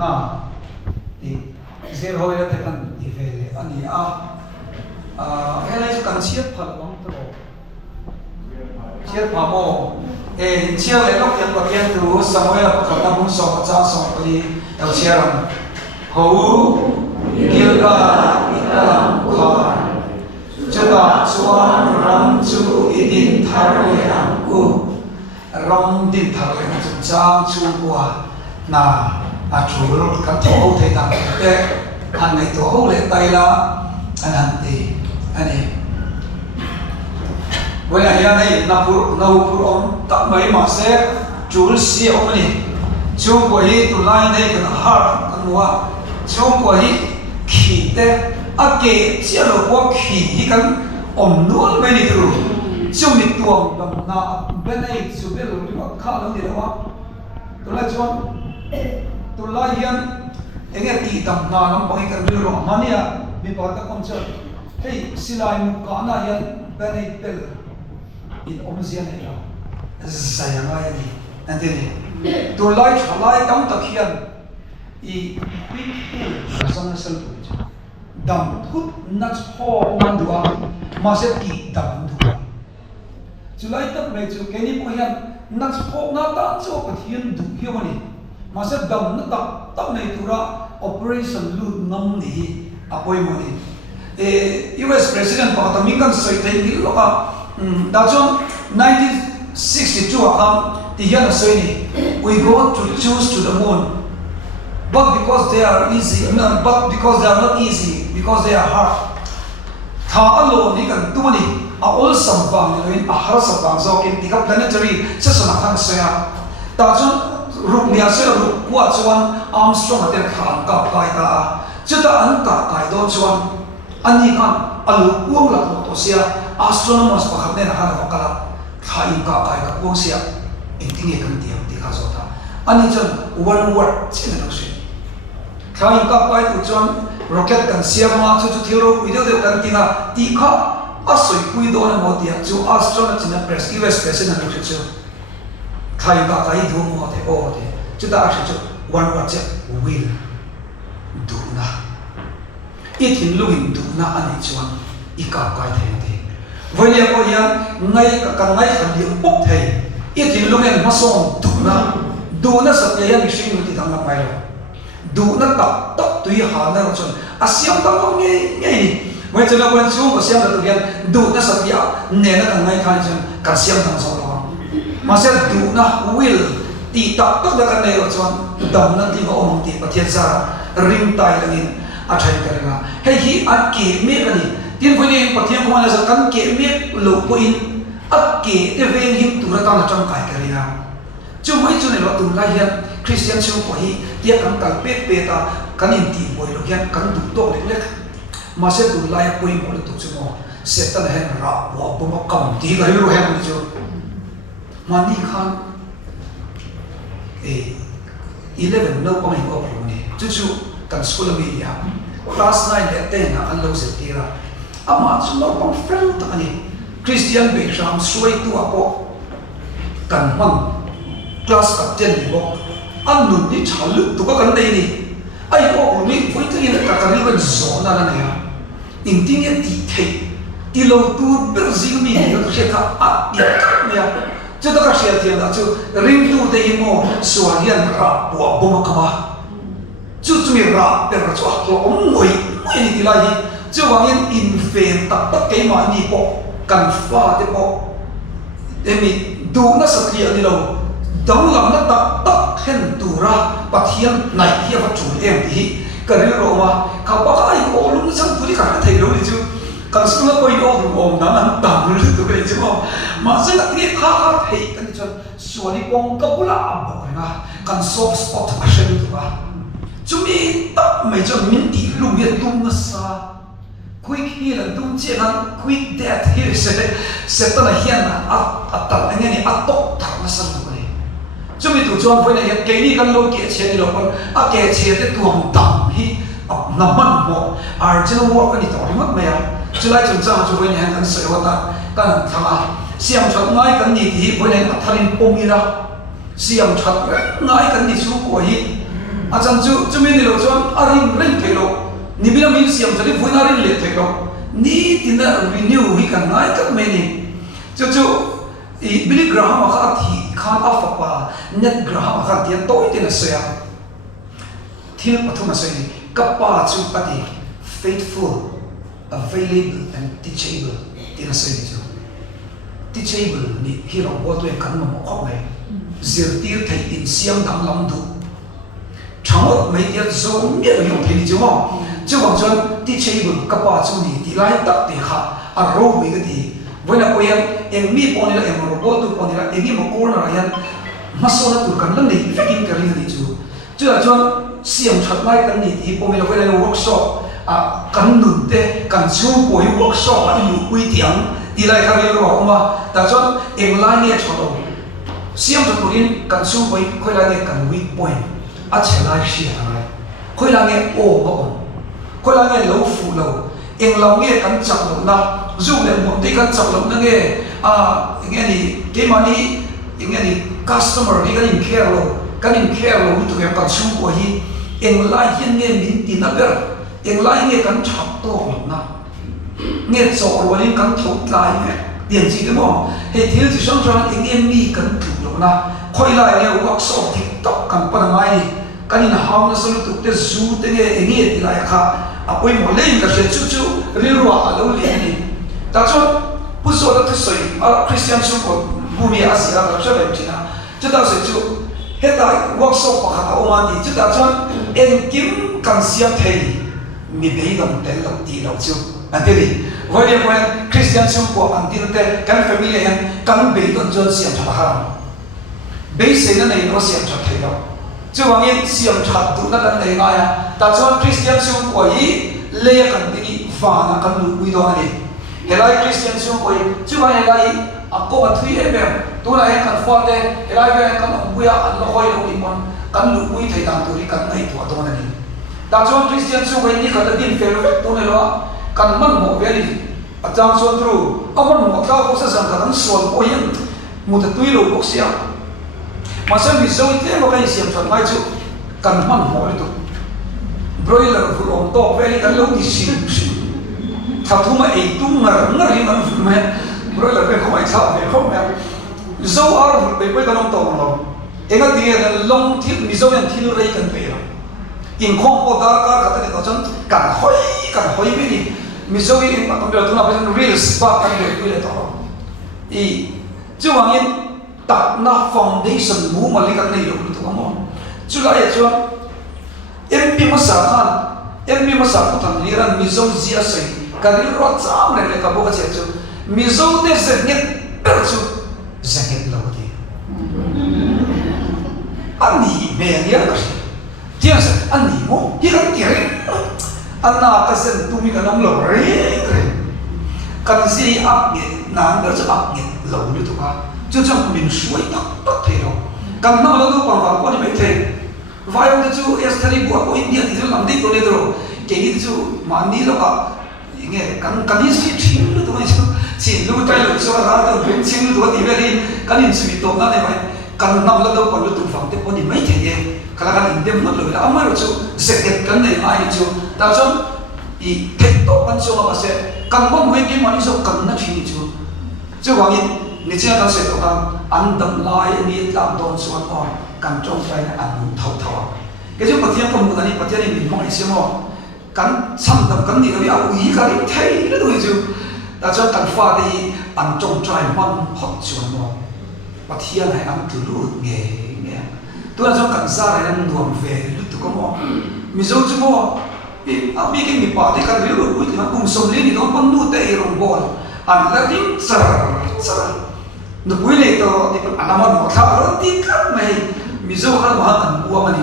na thì zero hồi là thế kan thì về anh cái này cần chiết phần bóng tổ chiết phàm mô chiết lại lúc hiện vật hiện từ Samuel khởi năm hôm sau cha sau đi đầu chiết rằng hữu Gilgal itam khan Jada chuan ram chu idin tharoi ang u ram din tharoi na chu chang chu kwa na chul kan tho thei tang te han nei to ho le tai la an han ti ani wala ya nei na pur om ta mai ma se chul si om ni chu ko hi tu lai nei kan har kan wa chu ko hi khi te ake chialo kwa khi hi kan om nual mai ni tru chu mi tuam dam na benai chu bel ri ma kha lam ni lawa to la chuan to la hian enge ti dam na lam bang kan ri ro mania mi pa ta kon cha hey silai mu ka na hian benai bel in om zia nei la zaya ma ya ni anteni to lai thalai tam tak hian I sang sel tu dam thut nat ho man dua ma se ki dam dua chulai tak me chu keni po hian nat ho na ta chu pathian du hiamani ma se dam na tak nei tura operation lut nam ni apoi moni US president pa ta mingan sai thei ni loka da chon 1962 akam ti hian sai ni we go to choose to the moon. But because they are easy, no, but because they are not easy, because they are hard. Tha alo ni kan tu ni a all sambang ni a har sambang so kin tika planetary se sona khang saya. Ta chun ruk nia se ruk kwa chuan Armstrong aten khan ka kai ta. Chuta an ka kai do chuan ani kan alu kuang la to sia astronomers pakhat ne na khan kala khai ka kai ka kuang sia intinge kan tiam ti kha so ta. Ani chun one word chin na so khai ka pai tu chuan rocket kan siama chu thiro video de kan tinga ti kha asoi pui do na mo dia chu astronaut na press US president na chu khai ka kai du mo de o de chu ta chu one word will do na itin luin do na ani chuan I ka kai the de voile ko ya ngai ka ngai khan di pok thei itin lumen masom do na satya ya ni shin ti dang na pai lo du na tak tui ha na chon asiam ta ko nge ni wai chana kwan chu ko siam la tu hian du na satya ne na kan ngai khan chon ka siam thang so lo ma se du na will ti tak tak da kan nei chon dam na ti ko om ti pathian sa ring tai langin a thai ka nga hei hi a ke me ani tin ko ni pathian ko na sa kan ke me lo ko in a ke te ven him tu ra ta na chang kai ka ri ha chu mai chu ne lo tu la hian Christian chu ko hi dia kan kal pe ta kan in ti boi lo hian kan du to lek lek ma se du lai poi mo le tu chu mo se ta hen ra wa bo ma kam ti ga ro hen ni chu mani khan 11 no ko mai ko pro ni chu kan school media class 9 le 10 na an lo se ti ra ama chu no pang friend ta ni Christian be sham suai tu apo kan man class captain ni bo an nun ni chalu tu ka kan dei ni ai ko ni foi tu ina ka kan ri zo na na ya in ting ya ti thei ti lo tu brazil mi ni ka se ka a ya ya chu ta ka se ti na chu ring tu de mo suarian ra bo bo ma ka ba chu chu mi ra per ra chu ko moi ni ti lai chu wang in fen tak tak ke ma ni po kan fa de po emi du na sakli ani lo dang lam na tak tak hen tura pathian nai hi va chu em hi karil ro ma ka ba ai ko lung sang tu ni ka thai lo ni chu kan su na koi no om na nan tam lu tu ke chu ma se ta ti kha kha thei kan chon so ni kong ka pula ba na kan soft spot a shen tu ba chu mi tak mai chon min ti lu ye tum na sa quick heal and tum che nan quick death here se ta na hian na a ta nge ni a tok ta na san tu chúng mình tụi chọn phải là hiện cái đi căn lô kia chế đi đâu con à kia chế để tuồng tạm hi nằm mặn bộ Argentina mua cái gì tao đi mất mày chứ lại chúng ta chúng mình hàng căn sợi hoa ta căn thằng à xiêm chọn ngay căn gì thì với này thay bông đi ra xiêm chọn ngay căn gì số của hi ajan chu chumi ni lo chon aring ring thelo ni bila min siam chali voina rin le thelo ni tina renew hi kan ngai ka meni chu Billy Graham kha thi khan afapa net Graham kha ti to itin soya thil pathuma soi kapa chu pati faithful available and teachable tin soi ni chu teachable ni hero bo to kan mo khok mai zir tir thai in siam dang lam du chang mai dia zo mi yong thai ni chu mo chu wang chon teachable kapa chu ni ti lai tak te kha a ro mi ga ti voina ko yan eng mi pon la eng robot tu pon la eng mo ko na yan masona tu kan lang nei fekin kari ni chu la chon siam chat lai kan ni ti pon la voina workshop a kan nun te kan chu ko workshop a lu ui tiang ti lai kha ri ro ma ta chon eng lai ni chodo siam tu rin kan chu ko la ne kan weak point a chelai shi ta lai ko la ne o ma on ko la ne lo fu lo eng lo nge kan chak lo na zu le mo te kan chak lo na nge nge ni ke mani nge ni customer ni kan in care lo tu kan chu ko hi eng lai hin nge min ti na ber eng lai nge kan chak to lo na nge zo lo ni kan thot lai nge tiền gì thế mà hệ thiếu gì xong cho anh em mi cần thử được na khơi lại nghe work shop tiktok cần bắt ngay cái này hao nó solo tụt te zu te nghe anh em thì lại khác à quên một lên cái chuyện chú riêng rồi lâu liền đi ta cho bút số đó soi Christian số của bumi Asia đó cho em chỉ na chúng ta sẽ chú hiện tại work shop của các ông anh thì chúng ta cho em kiếm cần xem thầy mi bị đồng tiền lộc tỷ lộc chú anh thấy đi với điều quan Christian số của anh tin thế cái family anh cần bị đồng cho xem cho hàng bị xây nên này nó xem cho thầy đâu chứ bằng yên xem cho tụi nó đang này ngay ta cho Christian số của ý lê cần đi và là cần lùi quy đó này hiện nay Christian số của chứ bằng hiện nay cô mà thuê em tôi là em cần phone đây hiện nay về cần ông bia ăn lo khoai đâu đi mà cần lùi quy thầy đang tụi cần này tụi đó này ta cho Christian số của ý cần đi về tôi này đó cần mất một cái gì à trang xuân tru ông mất một cái cũng sẽ rằng cần xuân ôi yên một cái túi lụi bốc xia mà xem vì sao thế mà cái xem chuẩn ngay chứ cần mất một cái tụi broiler vừa ổn to về cái lâu thì xịn thằng thu mà ấy tung mà đi mà broiler về không ai sao về không em dâu ở về với cái ông tàu nó em cái tiền là long thiết mi dâu em thiên rồi cần về rồi in không có đa cả cái đó chân cần hỏi về đi mi dâu em mà công việc tôi làmเป็น reels ba cái về cái đó ý chứ mà yên đặt na foundation mũ mà lấy cái này được tụi ông chứ lại cho em bị mất sản han em bị mất sản phụ thằng này là mi dâu gì sấy cái này rót chạm này là cái bộ cái chuyện chứ mi dâu để dệt nhất chứ dệt nhất lâu đi anh đi về nhé tiếc sao anh đi mô tiếc anh tiếc anh nào cái sen tụi mình cái nông lâu rồi cái gì áp nhiệt nản đó chứ áp nhiệt lâu như tụi ta chứ chẳng mình suy tắc thế đâu cái nào đó tụi bạn vào có đi mấy thế vài ông chú Australia buat ko India thì chú làm đi tôi đây rồi cái gì chú mà đi đâu cả nghe cái gì suy chìm luôn tụi chú chìm luôn cái lúc sau đó tụi mình chìm luôn tụi đi cái gì suy tổn na này vậy cái nào đó đâu còn tụi phòng thì có đi mấy thế vậy cái là cái India mất rồi là ông ấy chú sẽ cái này ai chú tao cho ý kết tổ quan trọng là sẽ cần có mấy cái mà đi số cần nó chỉ chú chứ còn như你这样写的话，安等来你当当说哦，干中来安头头啊，这就不听不木的你不听你民风的什么，干参等跟你那边啊，一个人推了都就，那就干发的安中来慢好什么，不听来安走路嘅，都那种干啥来安乱飞，你都讲么，你说什么？啊，毕竟你把的干了，我你看公司里你都帮路带龙波，安那点啧。nó cuối này tôi thì anh làm một thằng nó tin khắp mày mình dâu khăn mà ăn bùa mà đi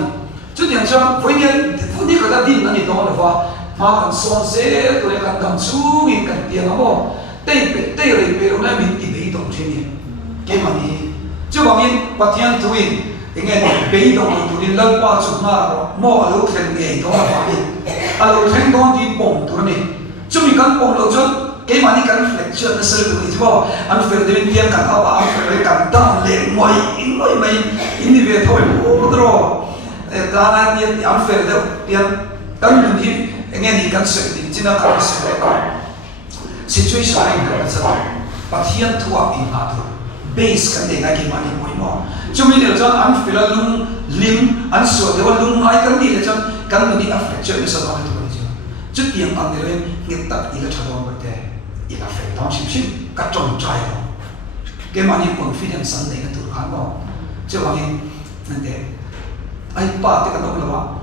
chút tiền cho với nhân phụ nữ người ta tin là gì đó là vào mà cần son xe tôi cần cầm xuống mình cần tiền lắm không tây rồi về hôm nay mình tìm bị động chuyện gì cái mà đi chứ bằng nhiên bắt tiền tôi thì nghe bị động tôi đi lâu qua chục mà mua lâu thành nghề đó là phải đi lâu thành đó đi bổng tôi này chứ mình cần bổng lâu chứ cái mà đi cần flexion nó sơ lược chứ bộ anh phải để tiền cần áo áo phải cần đam lên ngoài in mày in đi về thôi bố rồi Karena dia unfair dia kan ini ingin ikan sedih cina kalau sedih situation lain kan sahaja patian tua ingat base kan dengan gimana mau cuma ini jangan unfair lim anso dewa lung ai kan ni kan ni affect jadi sahaja itu kan jadi yang ambil ngetak ila cadang berde ila affect tahu sih kacung cahaya gimana confidence anda itu kan coba nanti ai pa te kan lawa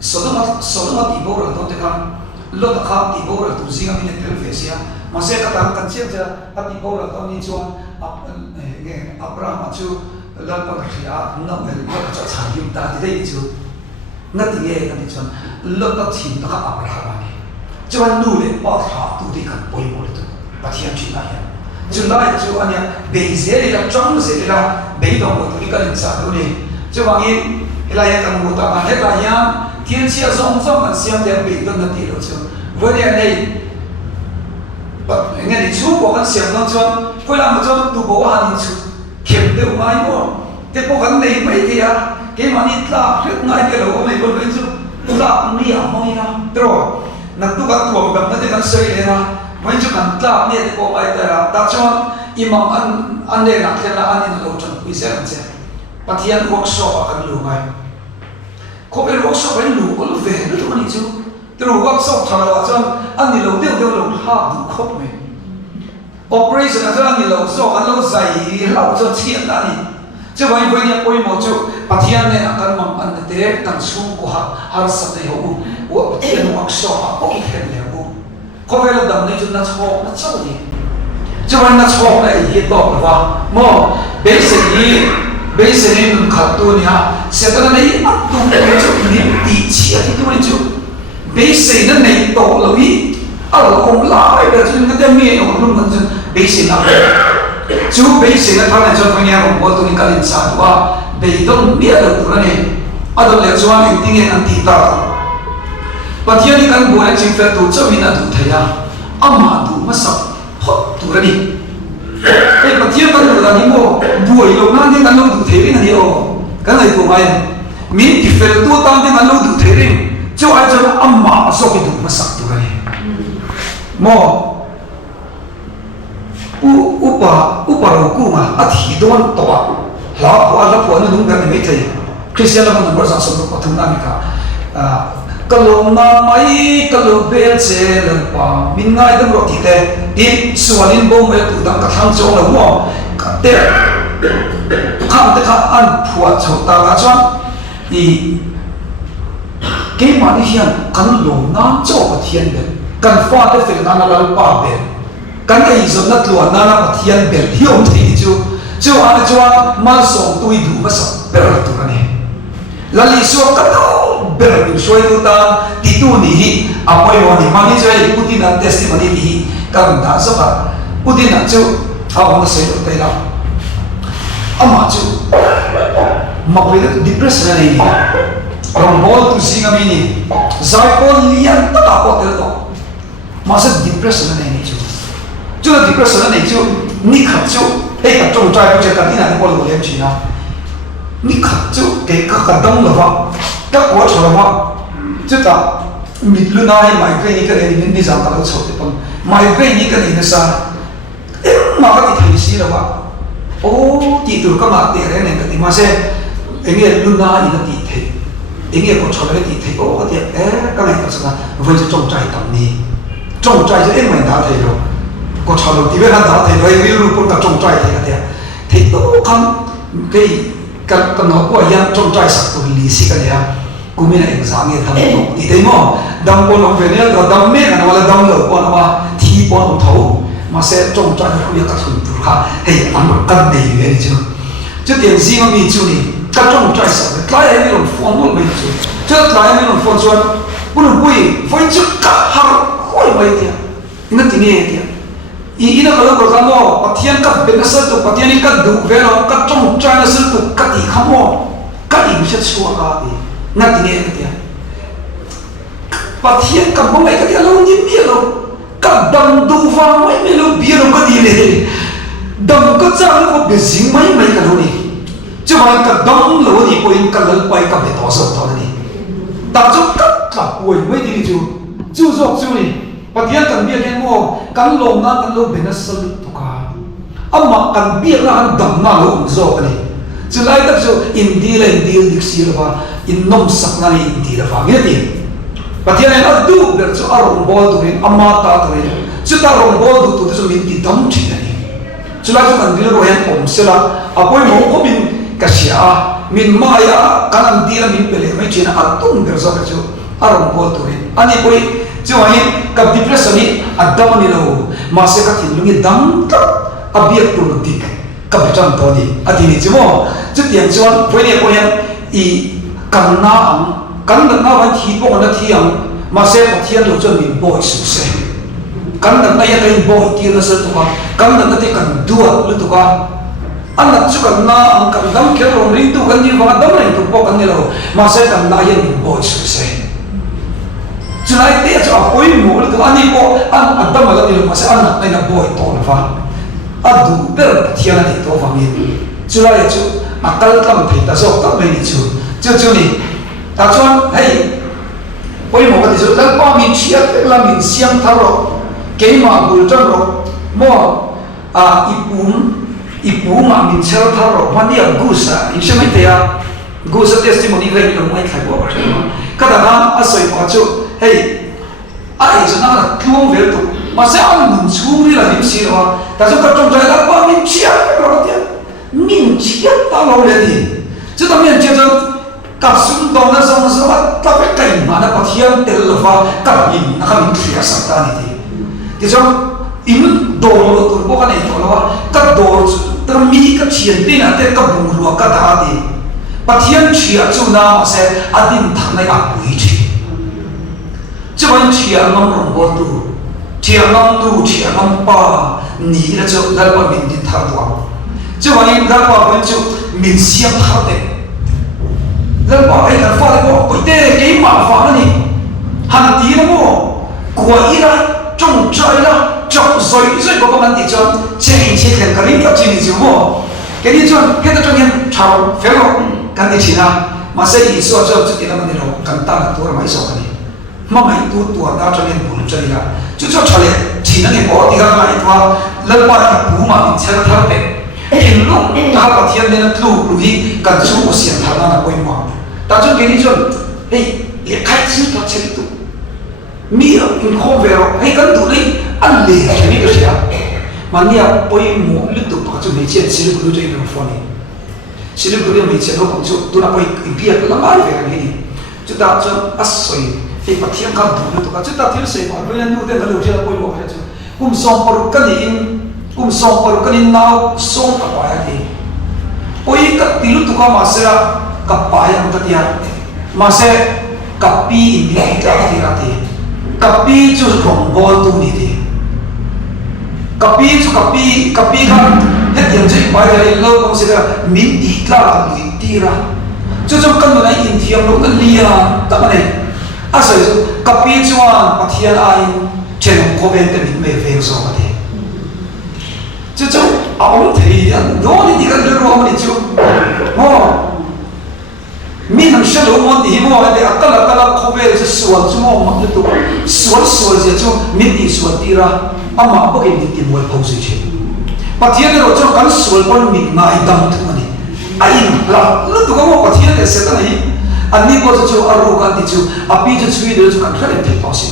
sodoma ti bora to te kan lo ta kha ti bora tu zinga min tel fesia mase ka tan kan sia ja ati bora to ni chuan ge abraham chu lan pa khia na me lo ka cha yum ta ti dei chu na ti ge kan chuan lo ta thin ta abraham ni chuan nu le pa tha tu ti kan poi mo le tu pa thiam chi na ya chu lai chu ania be ze la chang ze la be do mo tu kan sa tu ni chu wangin ilaya kan muta kan helaya thiên chia song song kan siam de bị don na ti lo chu với đây này nghe đi chú của kan siam don chuan coi làm cho tu bo han chu kiếm được mai mo cái bộ kan này mấy thì à cái mà đi la rất ngay cái lo mấy con bên chu la ni à mo ina tro na tu kan tu kan na kan sei le na mấy chu kan la ni cái bộ ai ta chuan imam an ne na khen la an ni lo chuan pi se an se pathian workshop akan lu ngai ko be workshop en lu ko ve lu to ni chu te ru workshop thara wa chan an ni lo deu lo ha du khop me operation a chan ni lo so an lo zai lo cho chien da ni chu vai vai ni poi mo chu pathian ne akan mam an te kan sung ko har sa te ho wo en workshop ko ki khen le ko ve lo dam ni chu na chho na chau ni chu vai na chho na hi to wa mo basically mình khát tu ni ha sẽ có này áp dụng cái chỗ niệm tỷ chia thì tôi nói chỗ basic nó này tổ lối ở ông lại là chúng ta miệng ông luôn mình basic nào chú basic là thằng này cho con nhà ông bố tôi cái linh sản qua để đông biết được tụi này ở đâu là cho anh tiếng anh tít ta và thiên đi căn bố anh chính phải tu cho mình là tu thầy à mà tu mà sập hốt tụi này cái bậc thiên căn là những bộ buổi lâu nay thì căn lâu đủ thế này nhiều cái này của mày mình thì phải tu tam thì căn lâu đủ thế này cho ai cho âm mà so cái đủ mà sắc tụi này mò upa roku mà thì đoan tọa lão của anh nó đúng cái này mấy thầy Christian là một người sáng sớm có thùng ăn cả kalau mamai kalau belse lempa mingai dam roti te di sualin bom el tu dang ka thang chong la mo ka te kham te kha an phua chota ga chuan i ke ma ni hian kan lo na cho pa thian be kan fa te fel na la pa be kan ei zon na tlua na pa thian be hiom thi chu an chuan mal song tui du ma sa per tu ka ni lali so ka berarti soal itu ta titu ni apa yang ni mani saya ikuti na testimoni ni kan dah sebab ikuti na tu awak mesti tahu lah ama tu maklumat depresi ni orang bol tu sih kami ni saya pun lian tak apa tu masa depresi ni tu depresi ni tu ni kacau kat trong trai tu cakap ni nak bol boleh Cina ni kacau kat kadang lepas các quốc gia mà chúng ta mình luôn nói migraine cái này mình đi làm các chỗ thì bằng migraine cái này nó sao mà cái thì gì là mà chỉ từ các mặt tiền này cái mà xem anh nghe luôn nói nó thì thế anh nghe quốc gia cái thì thế cái thì cái này là sao với cho trong trái tầm này trong trái cho em mình đã thấy rồi quốc gia đầu tiên là đã thấy rồi ví dụ cũng là trong trái thì thì tôi không cái nó của anh trong trái sắc tôi lý sĩ cái này kumina exam ye tham no ti dei mo dam ko long venel do dam me na wala dam lo ko na thi po no tho ma se trong tra ku ya ka thun tu kha hei am kan nei ye chu tiền gì mà mi chu ni ka trong tra sa ka ya ni lo phone mo me chu ka ya ni lo phone chuan bu lu bui voi chu ka ha khoi mai ti ina ti ni ti ina ka lo ko ka mo pathian ka ben sa tu pathian ka du ve lo ka trong tra na sa tu ka ti khamo ka i se chu ka ti nát tiếng nghe cái tiếng, và thiên cầm bông này cái tiếng lâu như bia lâu, cả đầm đủ vàng mấy mấy lâu bia lâu cái gì này, đầm cái trang nó có bị dính mấy mấy cái lâu này, chứ mà cái đông lúa thì quên cái lớn quay cầm để tỏ sầu tỏ đi ta chút cắt cả quên mấy đi chú dọc chú này và tiếng cần biết cái mua cắn lồng na cắn lồng bên nó sân tụ cả âm mà cần biết là hắn đầm na lồng dọc này chứ lại tập chú India là India lịch sử là và in nông sắc na India là và biết đi và tiếng này nó đủ để chú arong bol tụ này amata tụ này chú ta arong bol tụ chú mình đi đâm chỉ này chú lại chú cần biết rồi anh om sẽ là à quay mẫu có mình cái gì à mình mai à cái anh đi là mình bể mấy chuyện à tung được rồi chú arong bol tụ này anh ấy quay chú anh cái depression này à đâm này đâu mà sẽ cái thiên lung đâm tất à biết tụ nó đi cái bị trầm to đi à thì này chú mò chú tiền chú anh quay này quay anh ý cần na ang cần được na vẫn thi bộ nó thi ang mà sẽ có thiên lung cho mình bồi sự sẽ cần được na cái bồi tiền nó sẽ tụ qua cần được cái cần đua lúc tụ qua anh là chú cần na ang cần đâm kéo rồi đi tụ cần như vậy đâm này tụ bộ cần như nào mà sẽ cần na yên bồi sự sẽ chú lại tiếc cho quấy mũ tụ anh đi bộ anh đâm mà cái điều mà sẽ anh là này là bồi to là phải anh đủ biết thiên là to vang yên chú lại chú à cái tâm thì ta số các bên chú chú này ta cho hey quấy mũ cái chú lại qua mình chia là mình xiang tháo rồi cái mà bùn trong rồi mua à ibu mà mình chia tháo rồi mà đi ăn gusa in xem mấy thế à gusa testimony về những người khai bỏ rồi cái đó là sợi quả chú hey ai cho nó là cứu về tụ mà sẽ ăn mình chú đi là những gì đó ta cho các trong trái là qua mình chia cái đó tiền mình chia ta lâu lên thì chứ ta mình chia cho các xung đột nó xong rồi ta phải cảnh mà nó có thiên tiền là vào các mình nó không mình chia sẻ ta này thì cho in đồ nó tụi bố cái này tụi nó các đồ ta mi các chuyện đi là cái bùng ruột các đá thì và thiên chia cho nó mà sẽ ăn din thằng này ăn quý chi chứ vẫn chia nông rồng bò tu chia nông pa nỉ là cho là mình đi thao tuồng chứ vẫn là vẫn cho mình xiêm thao đấy là bảo ấy là pha đấy bảo cái mà pha này hàng tí nó mua của ý là trồng trái là trồng rồi có công ty cho chạy cái linh vật gì chứ mua cái đi cho cái đó cho nhân chào phép không cái gì nào mà sẽ ý số cho cái là mình đâu cần ta là tôi là mấy số cái này mà mày tu đã cho nên buồn chơi là chứ cho chơi chỉ là cái bỏ đi ra lại qua lần qua thì bù mà mình sẽ tháo bể hiện lúc ta có thiên nên lưu lùi cần số một xiên tháo là quên mà ta cho cái đi cho hey để khách chứ ta chơi tụ mi ở in không về rồi hay cần tụ đi ăn lì cái này được chưa mà nia quên một lúc tụ bắt cho mình chơi xí lưu chơi được phone này xí lưu mình chơi đâu cũng chịu tụ là quên biết là ai về cái này chúng ta cho asoi thì bắt thiên can đủ được chúng ta thiếu sợi mà bây giờ nu tên là lưu chơi là quên một cái chứ song paru cái in nào song cả bài thì ôi cái tí lúc tụ có mà sẽ cả bài yang tadi mà sẽ cả pi in đi cái thì là thì cả pi chú rồng bol tu đi thì cả pi kan hết điểm chơi bài này lâu không sẽ là mình đi ra lùi đi ra chú trong căn này in thiam lúc cái lia các bạn này à rồi cả pi chú à bắt thiên ai trên có bên cái mình về về rồi cái chứ chú ông thì đó đi cái đường ông đi chú mình làm sao đâu muốn đi mua cái cái là có về cái suốt chú mà cái tụ suốt gì chú mình đi suốt đi ra mà bao cái mình đi mua bao nhiêu chứ bắt thiên rồi chú cái suốt con mình ngay đâm thôi này ai là lúc tụ có một bắt thiên cái sẽ cái này anh đi qua chú ở đâu cái chú à bây giờ chú đi rồi chú cần phải đi bao nhiêu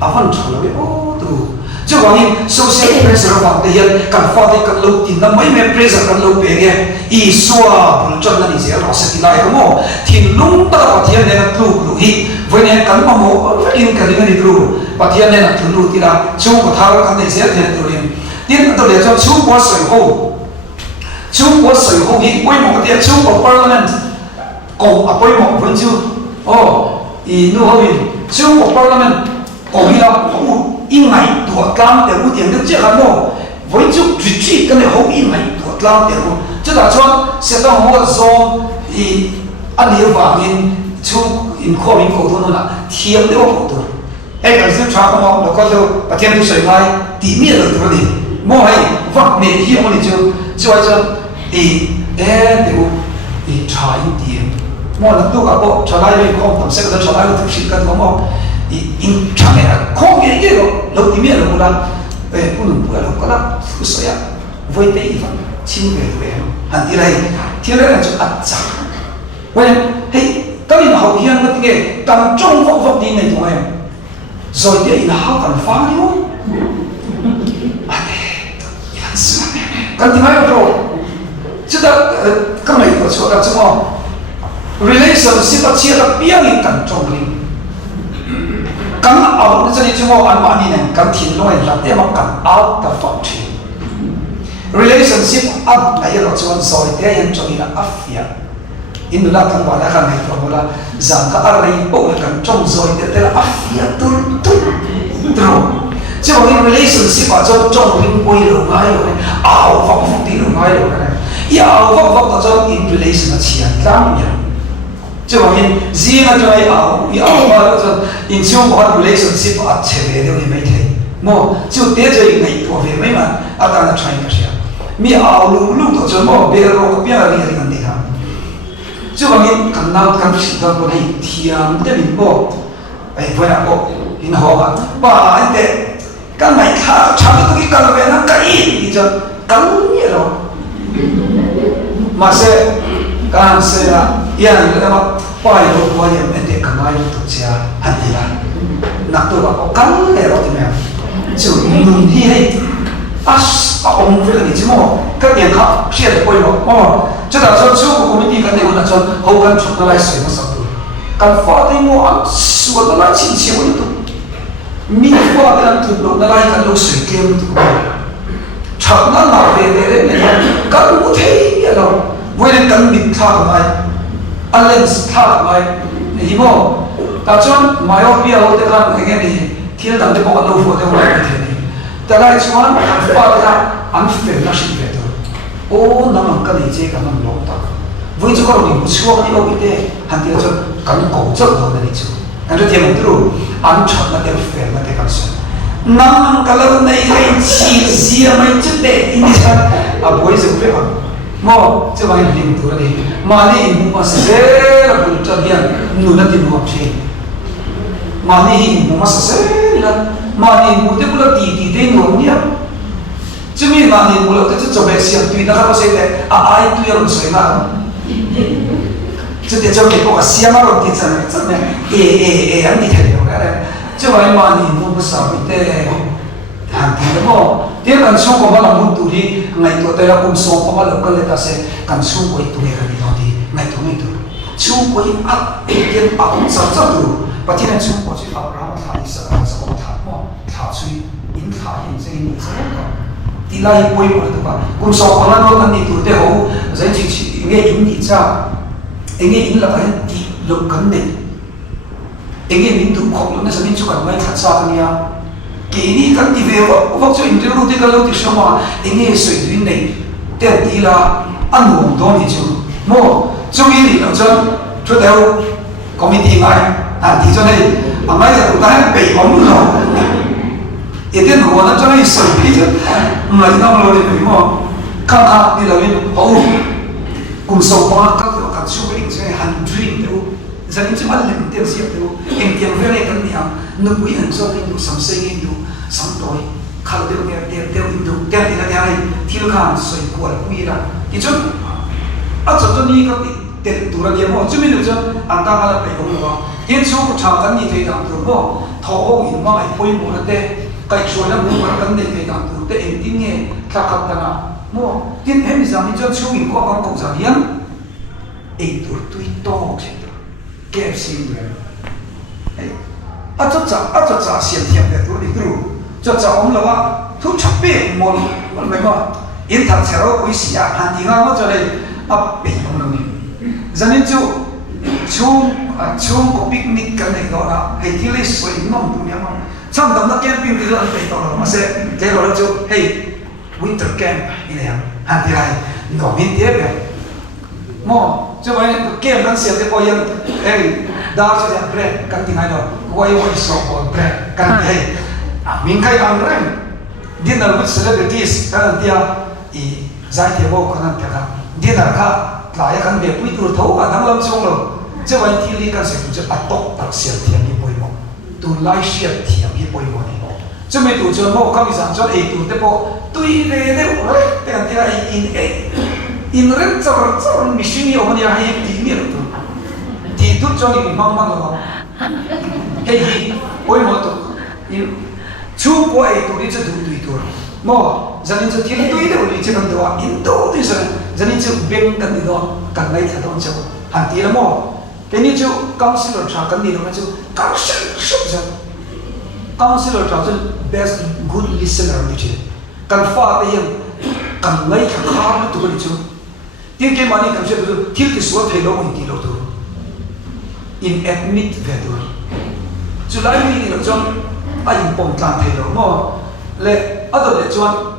à vẫn chẳng là biết ô tụ chứ còn như social pressure vào đây hiện cần phải đi cần lâu thì nó mấy pressure cần lâu về cái ý xua bùn chân là đi dễ nó sẽ đi lại đúng không thì lúc ta vào thiên này là lù hi với này cần mà một in cái này đi lù vào thiên này là lù thì là chú của thao cái này dễ thì tôi liền tiên tôi để cho chú có sợi hô hi quay một cái chú của parliament cùng à quay một vấn chú ý nu hơi chú của parliament cùng đi đâu in ngày tuột lam để ưu tiên được chưa hả mô với chút chỉ cái này không in ngày tuột lam để ưu chứ đã cho sẽต้องหัวโซอีอันนี้ว่าin chú in kho in cổ thôi là thiêm đều cổ thôi hay cái sự cha không nó có đâu và thiêm tu sợi ngay tí miết được rồi đi mô hay vắt nền hiểm này chứ cho ý để try tiền mua là tôi cả bộ cho lại đây không tầm sẽ có cho lại thực sự cần có một in chẳng hạn không cái gì đâu lâu thì biết là một lần về cũng đừng bữa đâu có lắm cứ sợi với tay vẫn chim về hẳn thì này thì đây là chỗ ăn chẳng quen hey cái gì hậu hiền cái nghề cầm trong vọng vọng đi này thôi rồi thì là họ cần phá đi không kan timai bro kita kan mai ko so da chmo relationship a chia da piang in kan chong ling kan au ni chani chmo an ma ni ne kan thin loi la te ma kan out the function relationship up ai ro chon so te yan chong ina afia in la kan wa la kan mai ko la zan ka arei po kan chong zoi te la afia tul tro chứ mà cái relationship ở trong mình quay được ngay rồi ảo vọng vọng đi được ngay rồi này ảo vọng vọng ở trong in relation là chỉ lắm nhỉ chứ mà mình riêng ở trong ảo mà ở trong in trong một relationship ở chế về đâu thì mấy thế mà chứ tiếc cho in này của về mấy mà ở đang là trying cái gì mi ảo lúc đó cho mà bây giờ có biết là gì cái gì hả chứ mà mình cần nào cần sự đó có này thì để mình bộ ấy với là bộ in họ và anh để cái này khác chẳng có cái cần về nó cái gì chứ cứng như rồi mà sẽ càng sẽ là yên là mà phải rồi qua điểm anh để cầm ai được chưa hành gì là nạp tôi bảo có cứng để rồi thì mẹ chứ mình đi hay ông với cái gì chứ mà các điểm khác sẽ được quay rồi chứ là cho chú của mình đi cái này là cho hậu cần chụp nó lại sửa nó sập rồi cần phải đi mua ăn sửa nó lại chỉnh chiếu được mình qua cái làm thủ tục lại cái lối sửa kiếm tụ chẳng nó nào về để này các cũng thấy vậy đâu với nên cần bị thao lại anh lên thao lại thì mo ta chọn mai ở phía ở đây làm cái này thì là để bỏ đâu phụ đâu lại thế này ta lại chọn qua cái anh phải là gì vậy thôi ô nó mà cái gì chứ cái nó lộn ta với chỗ có những số cái đâu cái đấy hắn thì cho cần cổ chất đâu này chứ anh thì mình tự anh chọn là để phải là để cái gì nằm cái lâu này hay chỉ riêng mấy chút để in đi à bồi dưỡng phải không mo chứ bạn đi một đi mà đi một sẽ là một trong những người đã tìm học sinh mà đi một sẽ là mà đi một cái là tỷ đến nhiều nhá chứ mình mà đi một là cái chỗ bé xem tùy nó có sẽ để ai tùy là soi mà chứ để cho mình có xem mà rồi thì chắc là anh đi theo cái này chứ vậy mà nhìn một sao bị tệ hàng thì nó bỏ tiếc cần số của bạn là muốn tụi đi ngày tuổi tây là cùng số của bạn là cái này ta sẽ cần số của tụi này cái gì thì ngày tuổi số của áp tiền áp sao sao tụi và thế nên số của chỉ áp ra mà thải sợ sao mà thải mà thải suy in thải in sẽ in sẽ không thì lại quay một tụi bạn cùng số của nó cần đi tụi tây hậu giải chỉ nghe in thì sao nghe in là cái đi lục cấn này anh em mình tụi học nó sẽ mình chụp ảnh mấy thật sao thế nhá cái này cái gì về vợ cho anh lưu thì cái lâu thì sao mà anh em suy nghĩ này tiền thì là ăn uống đó thì chứ mua cho mình thì làm sao cho theo committee ngay thì cho nên mà mấy giờ tụi ta bị bóng rồi thì tiền của nó cho nên suy nghĩ chứ mà nó lo thì phải mua khang khang đi là mình cùng sống qua các suy nghĩ sẽ hành dream đâu giờ mình chỉ ăn lên tiền xếp đâu em tiền về này cái gì à nó quý hơn so với đủ sắm xây hình đủ sắm tối khảo đều tiền đủ tiền thì cái này thiếu khăn soi của quý là thì chứ cho đi các tiền đủ là tiền mà chứ mình được chứ anh ta là phải không được hiện số của chàng cái gì thấy đảm được không thọ hậu in mà phải quay một cái cái số là muốn cái vấn đề thấy đảm được để em tin nghe các cái nào mua tin em rằng mình cho số in qua con cậu rằng hiếm em tuổi to kẹp xin rồi, cho xem thiệp để tôi đi through, cho ông làว่าทุกชับเปย์หมดมันไม่ว่าอินทันเซโร่คุยเสียหันที่งานก็จะเลยอับเปย์ของเราเนี่ยฉะนั้นช่วงก็ปิกนิกกันในตอนนั้นให้ที่เลยสวยงามตรงนี้มั้งช่างทำนักแคมปิ้งที่เราไปตอนนั้นมาเสร็จเจ้าเราจะเฮ้ยวินเทอร์แคมป์นี่แหละหันที่ไรหนุ่มวินเทอร์เลยมอจะไปเกมกันเสียแต่พอยังเฮ้ยดาวจะยังเบรกกันที่ไหนเนาะวัยสองคนเบรกกันเฮ้ยมิงใครอันแรงดินนาร์วิสเซเลบริตี้ส์กันที่อีใจเทโบคนนั้นเถอะดินนาร์ค่ะ lại khăn về quý tu thấu và thắng lâm xong rồi chứ vậy thì lý can sẽ chứ bắt tóc đặc sản thiền đi bồi mộng tu lai siết thiền đi bồi mộng này chứ mấy tu cho mô không dám cho ấy tu thế bộ tuy về đấy thế anh thấy in rất cho mình suy nghĩ ông nhà hay tí miệng tu thì tu cho mình mong mong rồi cái gì ôi một tu chú của ấy tu đi cho tu tùy tu mô giờ nên cho thiên tùy đâu đi chứ cần tu in tu thì sao giờ nên cho bên cần đi đó cần lấy thật đó cho hẳn tí lắm mô cái này chú counselor trả cần đi đâu mà chú counselor counselor trả cho best good listener đi chứ cần pha tay em cần lấy khá lúc tu đi chú tiếng cái mà này cần sẽ tu thiếu cái số thầy lâu mình tí lâu tu in admit về tu chú lại mình là trong anh bồng tan thầy lâu mà lệ ở đó để cho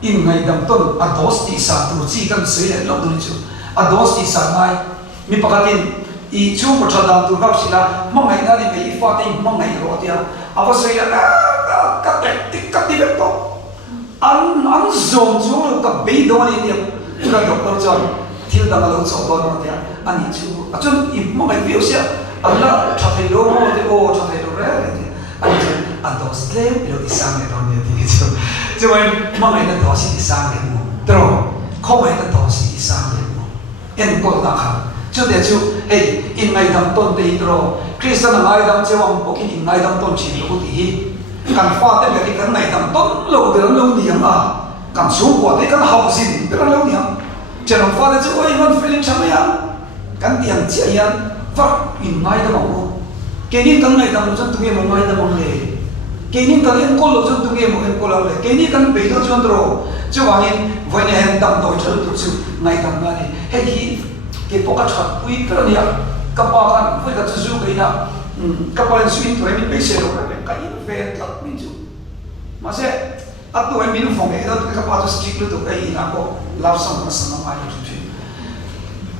in ngày đầm tuần adosti sa tu chỉ cần sấy lại lâu tu đi chú adosti sa mai mi pakatin I chú một trò đàm tu gặp xí là mong ngày nào đi về pha tin mong ngày rồi thì à vào sấy là các tí bếp to ăn zoom chú tập bê đồ này đi chúng ta đọc đâu cho thiếu đàm lâu sầu đó thì anh chú chun mong ngày biểu sẽ anh là cho thầy lô thì ô cho thầy lô đấy thì anh chú anh đó sẽ lấy được đi sang này đó thì chú vậy mong ngày đó đó sẽ đi sang này mua rồi không ngày đó sẽ đi sang này mua em có nào không chú để chú hey in ngày đam tôn thì rồi Christian ngày đam chế hoàng bốc in ngày đam tôn chỉ lâu thì cần pha tên cái cái ngày đam tôn lâu để lâu niệm cần số của thế cần học gì để lâu niệm chỉ là pha để chú ơi vẫn feeling chẳng mấy cần tiền chia yan vắt in ngày đam mong cái này cần ngày đam tôn tụi em ngày đam mong lệ cái này cần em cô lâu tôn tụi em cô lâu lệ cái này cần bây giờ tôn rồi chú hoàng in vậy này em đam tối cho tụi chú ngày đam này hey cái bộ các thuật quý cái này các bạn kan với các chú cái nào các bạn suy nghĩ mình bây giờ rồi cái về thật mình chú mà sẽ at tuổi mình phong cái đó các bạn just stick to cái nào có làm xong cái sản phẩm ai cũng chú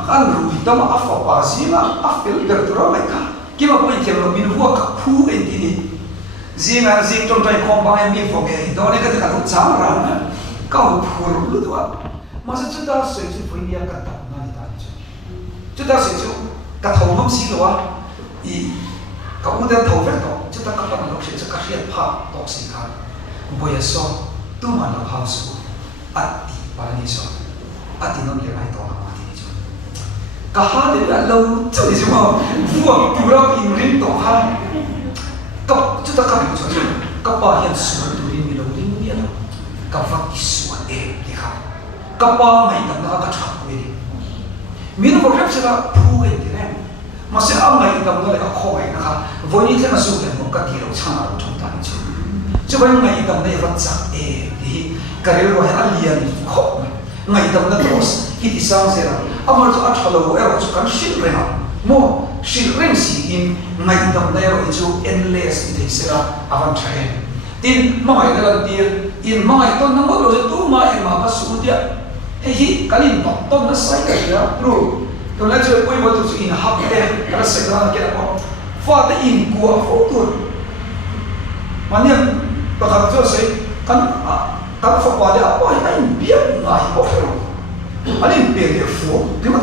kan rồi đó mà áp vào gì mà áp phải được rồi lại cả cái mà bây giờ mình vuông các phu cái gì gì mà gì trong tay không bao em mình phong cái đó này cái nó chán ra cao phu rồi đó mà sẽ chúng ta sẽ phải đi cái đó chúng ta sẽ chịu cả thầu không xí rồi ý cả ưu tiên thầu phép đó chúng ta các bạn học sẽ các hiện pháp đó xí cả bây giờ so tu mà nó học số ắt đi bà đi so ắt đi nó liền lại đó mà đi cho cả hai đều là lâu cho đi chứ mà vua bùa in rin đó ha các chúng ta các bạn cho các bạn hiện số tu rin mi lâu rin mi đâu các pháp đi số em đi ha các bạn ngày tầm đó các chọn đi mình có rất là phù hợp thế này mà sẽ ông này đồng người có khỏi nữa ha với những thế mà dùng để một cái điều chăng ở trong tay chứ với ngày đồng này vẫn chẳng thì cái điều này anh liền khóc ngày đồng này đó khi đi sang giờ ông nói cho anh hello em cho cái shit rồi nào mua shit ring gì in ngày đồng này rồi cho endless thì sẽ là avant trái tin mọi người là tiền in mọi tôi nó có rồi tôi mọi mà có số tiền hi kalin ton na sai ka ya pro to la jo koi botu in hap te kala se ga ke ko fa te in ku a fo tu maniam to ka jo se kan ta fo pa ya ko ai bia ngai ko ani bia de fo de ma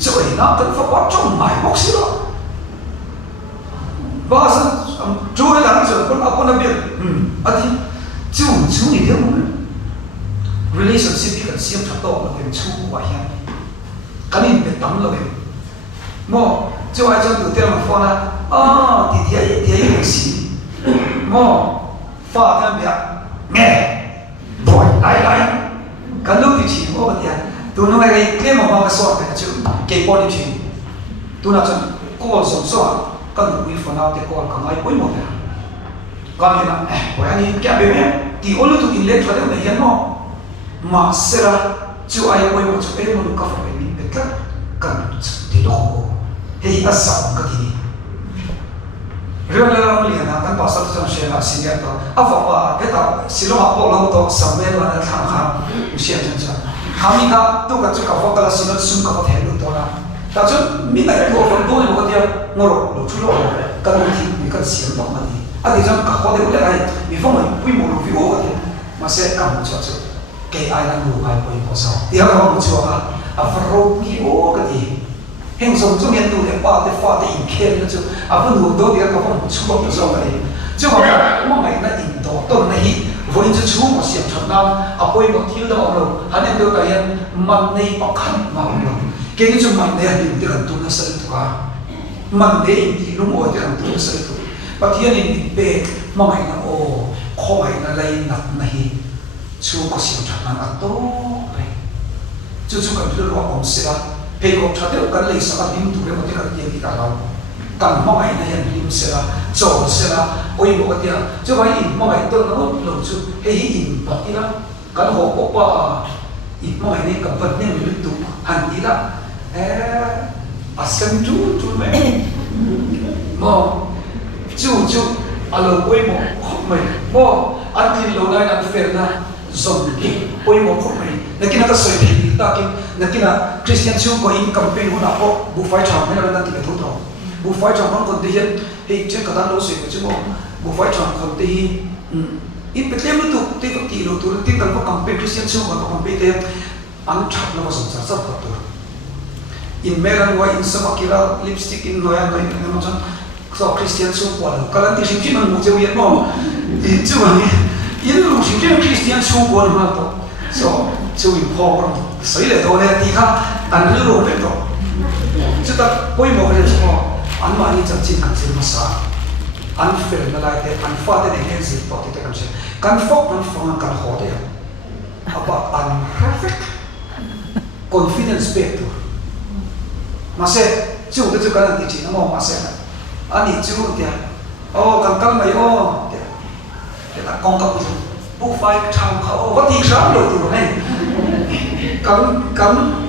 so ina kan fo pa chong mai bok si lo ba sa jo la jo kon a kon a bia ati chu ni de mo relationship kan siam thak to la ken chu wa hian kanin pe tam lo mo chu ai chan tu te ma phone ti thia si mo fa ta bia nghe boy lai kan lu ti chi mo ba tia tu no ai ke mo ma so ka chu ke po ni chi tu na chan ko so kan lu wi phone out te ko ka mai poi mo ta kan ni na boy ani kya be me ti olu tu in le thwa de hian mo mà sẽ là chú ai quay một chút em một cái phải mình biết cách cần thì đó thì ta sống cái gì rồi là liền là các bác sĩ trong xe là xin nhận đó và cái đó xin lỗi họ lâu đó sống bên là thằng hàng xin chân chân kami ka tu ka chu ka fa kala sin sun ka the lu to na ta chu mi na ko fa do ni mo dia ngoro lu chu lo ka lu thi mi ka sim to ma ni a di jam ka ho de u le ai mi fa mo pi mo lu vi o ma se ka mo cha chu cái ai đang ngủ bài quên có sao thì họ không chua à pharo ki o cái gì hình dung chung hiện tụ để pha để in khen nó chứ à vẫn ngủ đó thì họ không chua được sao cái gì chứ mà ngày nó in đó tuần này với những chú mà xiêm chọn nam à quên một thiếu đó rồi hắn em đưa cái anh mình này bóc khăn mà rồi cái này chúng mình này thì gần tụ nó sẽ được cả mình đây thì lúc ngồi thì gần tụ nó sẽ được và thiên nhiên về mà ngày nó ô khỏi nó lấy nặng này chú có xiêm chọn nam à tốt đấy chú cần đưa vào ông sẽ về công chặt được cái lấy sao lim tụ để mà cái gì thì cả lâu cần mọi ngày này lim sẽ là chỗ sẽ là ôi bộ cái chứ phải in mọi ngày tôi nó lâu chú hay in bật đi đó cái hồ bộ qua in mọi ngày này cầm vật nên mình tụ hành đi đó à xem chú mẹ mà chú alo ôi bộ không mày bộ anh thì lâu nay anh phải là dùng cái ôi bộ không mày là cái nó có sợi thì ta cái là cái là Christian chú có in campaign của nó bộ bu phải chọn mấy lần đang tìm thủ thầu bu phải chọn con còn tiền thì trên cả tan lối sưởi của chú bu phải chọn còn tiền ít biết thêm nữa tụ tiền có tiền rồi tụ tiền cần có campaign Christian chú có campaign tiền anh chọn nó mà dùng sản xuất vật tụ in meron wa in sama kira lipstick in noya noy nó chọn so Christian chú qua là cái là tiền chính mình mua chơi việt mà chú mà in lúc chính Christian chú qua mà tụ so chú in phò rồi所以嚟到咧，而家但係都攞嚟到，即係規模嘅啫喎，安買呢就真係真乜曬，安 film 嘅嚟嘅，安花啲嘢先多啲嘅咁先，間福安放間好啲，aber an perfect confidence back to，嘛些，即係我哋做緊人哋錢啊嘛，嘛些，安你做啲啊，哦咁咪哦，啲啦講咁不快參考，我啲衫攞到咧。咁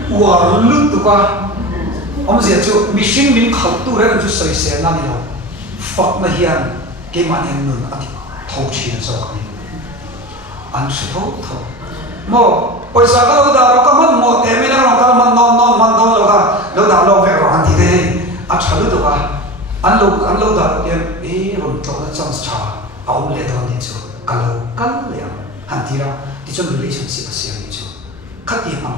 話碌到啩，我們成日做 machine 面口都咧，就水蛇那裡頭，發乜嘢幾萬人輪啊，投錢就咁，安是投，麼為啥個老大咁乜冇地面啦，咁乜攞老大攞咩話題咧？啊，查到啩，安老大嘅輪到咧真查，เอา咧到你做，咁樣問題啦，呢種 relationship 嘅時候你做。khát tiền mà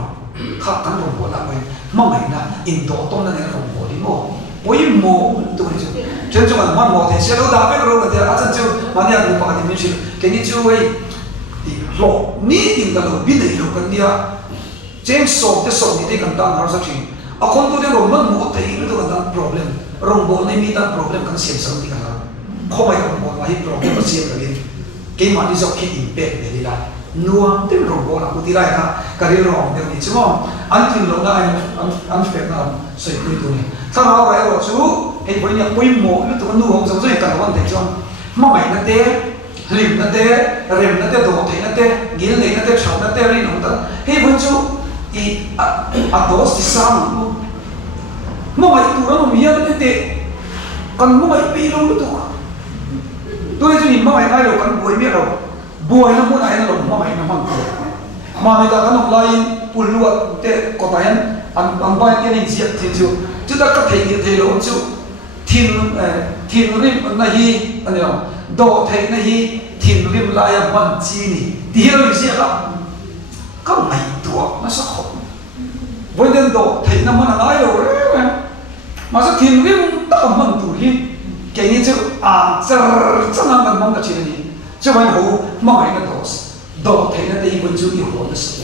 khát cán đồng bộ là mình mong ngày là in đó tông là đồng bộ đi mồ bối mồ tôi nói chứ trên chúng mình mong mồ thì sẽ đâu đã biết rồi thì anh chưa mà nhà mình bảo thì mình chỉ cái này chưa ấy thì lộ ní tiền cả lộ biết đấy lộ cái này trên số cái số này thì cần tăng harus sih à con tôi đi rồi mong mồ thì itu cần tăng problem rong bộ này mi tăng problem kan xem xong thì cần không phải rong bộ mà hết problem mà xem rồi cái mà đi dọc cái impact để đi lại nuông tiếng rồng bò là cụ tỷ lại cả điều rồng đều như chứ không anh tin lâu nay anh phải làm sợi quy tụ này sau đó vậy rồi chú hay với những quy mô như tụi nuông giống như cả vấn đề cho mà mày nó té rìm nó té đổ thế nó té nghĩa lấy nó té chọn nó té đi nó hay với chú thì đó thì sao mà mày tụi nó miếng nó té còn mà mày bị đâu tụi tôi cho nhìn mà mày ngay rồi còn buổi biết rồi buổi nó muốn ai nó lồng mà mày nó mang về mà người ta cái nông lai pun luat te có tay anh bay cái này diệt thì chú chúng ta có thể nhìn thấy rồi chú thiên rim này hi anh hiểu độ thấy này hi thiên rim lại là bằng chi nè thì hiểu gì ạ có mày tuổi nó sẽ khổ với đến độ thấy nó mà nói rồi mà sao thiên rim ta bằng tuổi hi cái này chú chắc là mình mong là chuyện gì chứ phải hồ mà mày nó đồ thấy nó đi vẫn chú yêu hồ nó sẽ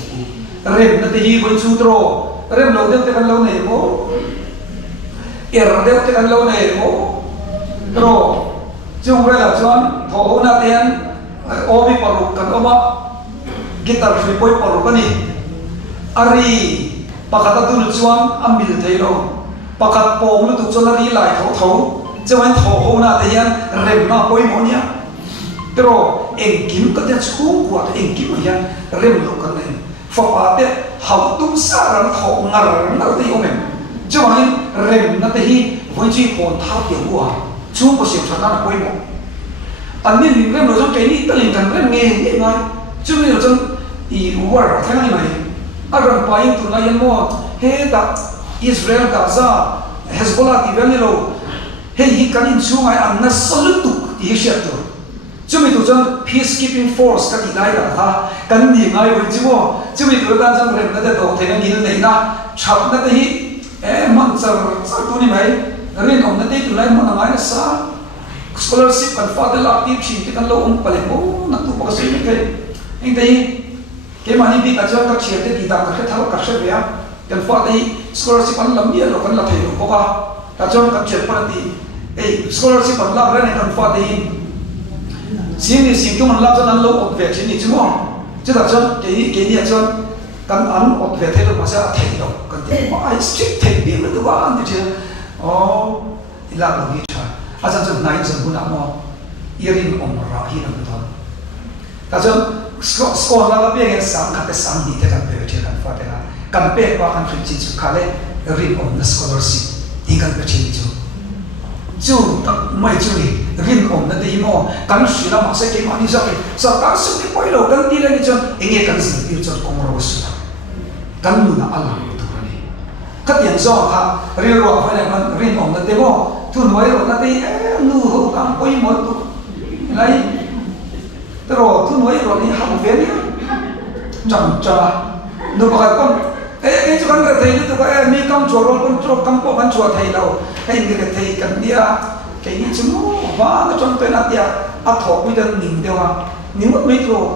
rem nó đi vẫn chú trò rem lâu đeo tới lâu này bố đeo tới lâu này bố trò chứ không phải là cho anh thổ na tiền ôm bị bảo cần ôm guitar free boy bảo cái này ari pakata tu lucuan ambil thấy rồi pakat pom lu tu cho nó đi lại thấu chứ anh thổ na tiền rem na boy món nhá pero em kim cái tiếng chú của em kim mà yan rem lo cái này phật pháp đấy học tung sa rằng thọ ngar nó thì ông em chứ mà rem nó thì với chỉ còn thao tiếng của chú có sự thật là quay một anh nên rem lo trong cái này tất nhiên cần rem nghe như ngay chứ bây giờ trong thì war thế này này anh rằng bài tụi này mua hết đã Israel Gaza Hezbollah thì vậy rồi hết hi cái chú này anh nó sôi tục thì hết rồi chúng mình tụi chân peacekeeping force cái gì này là ha cái gì ngay vậy chứ mo chúng mình tụi ta chân rèn cái đồ thế nó nhìn thấy na chập nó thấy em mang sao tụi này mấy riêng ông nó thấy tụi này mang ngay là sao scholarship kan father la tip chi ti kan lo pale mo na tu pa sai ke eng dei ke mani bi ka jang ka chia te di ta ka thalo ka se ya kan father scholarship an lam ya lo kan la thai lo ka ka jang ka chia pa ti ei scholarship an la ra ne kan father sim ni sim tu man la jan an lo op ve chi ni chu mo chu da jan ke ni jan kan an op ve the lo ma sa thai lo kan ti ma ai strict thai bi lo tu ba an ti oh ila lo ni asan jan nai jan guna mo irin om ra hi na thon ka jan skon la be ge sam kha te sam ni te kan pe che kan fa te kan pe pa kan chi chu khale rin om na scholarship ti kan pe chi chu ta mai chu ni rin om na te mo kan shi la ma se ke ma ni sa ka su ni poi lo kan ti le ni jan enge kan si pi jan kong ro su kan nu na ala tu ni ka tian zo ha ri ro fa ne kan rin om na te mo tu nói rồi ta thấy nu hậu tam quay một tu này rồi tu nói rồi đi học về đi chẳng chờ nu bảo con cái chỗ con thầy nó tụi cái mi cam chùa rồi con chùa cam po con chùa thầy đâu thầy người thầy cần đi cái gì chứ và nó trong tôi nói đi thọ bây giờ nhìn đều nhìn mất mấy rồi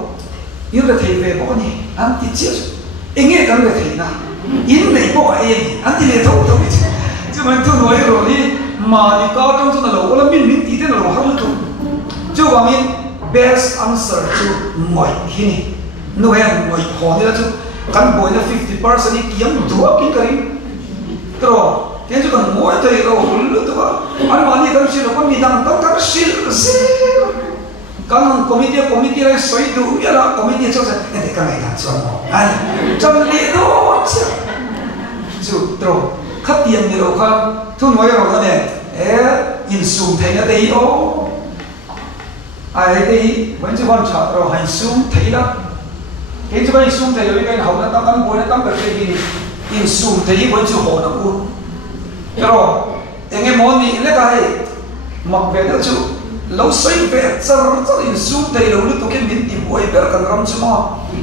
như là thầy về bỏ đi anh ti chết anh nghe cần thầy na in này bỏ em anh ti về thâu chứ mình tu nói rồi đi mà đi cao trong chỗ nào là mình tí thế nào không được chứ còn mình best answer to mọi khi nó hay mọi khó như là chứ căn bộ là 50% đi kiếm đua cái rồi thế chứ còn mỗi thầy rồi lúc đó anh mà đi cái gì là con mình đang có cái gì kan committee lại xoay đủ ya là committee cho rằng cái cái này là cho nó anh trong lễ đó chứ rồi khắp tiền thì đâu không thu nói rồi đó nè in sum thấy nó đấy ô ai đấy vẫn chưa quan trọng rồi hành sum thấy đó cái chỗ in sum thấy rồi cái hậu nó tăng cán bộ nó tăng cái gì in sum thấy vẫn chưa hộ nó u rồi nghe món gì lấy cái mặc về đó chứ lâu xoay về sao in sum thấy lâu lúc tôi cái miếng tìm bồi về cần làm chứ mà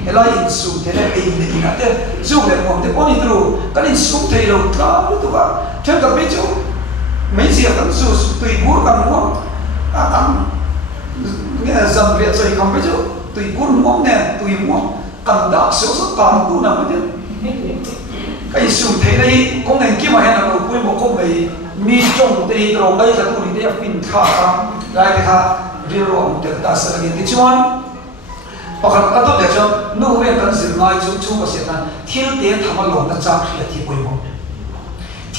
cái lại in sum thấy này in này kia thế dù là món thế món gì rồi cái in sum thấy lâu đó lúc tôi bảo theo cái mấy chỗ mấy gì cần số tùy bút cần mua cần nghe dần việc rồi không biết chứ tùy bút mua nè tùy mua cần đọc số số còn bút nào mới được cái số thế này công nghệ kia mà hiện là một quy mô công nghệ mi trồng thì rồi đây là tôi đi để pin khá lại cái khá điều rồi để ta sẽ làm cái chuyện hoặc là các tốt để cho nô về cần sự ngay chúng chúng có sẽ là thiên tế tham ăn lồng đã trang thì là thì quy mô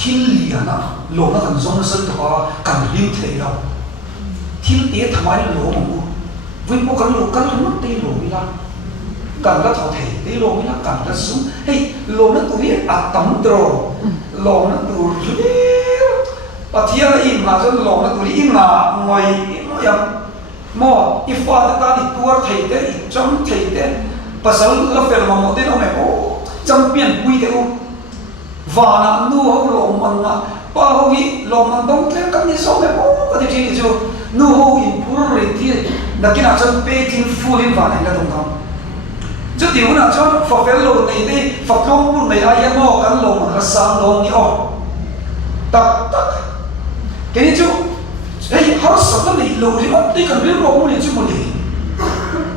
thiên lý à na lồng nó cần giống nó sân đó cần lưu thế đâu thiên tế tham ăn lồng mà mua với một cái lồng mất tê lồng đi ra cần cái thọ thể tê lồng đi ra cần cái xuống hey lồng nó tụi biết tắm trò lồng nó tụi và thiên là im là cho lồng nó tụi im là ngoài im vậy mò if father ta đi tour thầy thế trong thầy thế và sau nó phải làm một tên ông mẹ bố trong biển quy thế không và là nu hậu lồng bằng mà ba hậu gì lồng bằng đông thêm các như sau mẹ bố có thể chỉ cho nu hậu in purity là cái nào trong bê tin full in vào này là đồng không chứ điều nào cho phật cái lồng này đi phật không buồn này ai em mò cái lồng mà sang lồng như ô tắc cái này chú ấy họ sắp tới này lồng thì mất đi cần biết lồng muốn chú muốn gì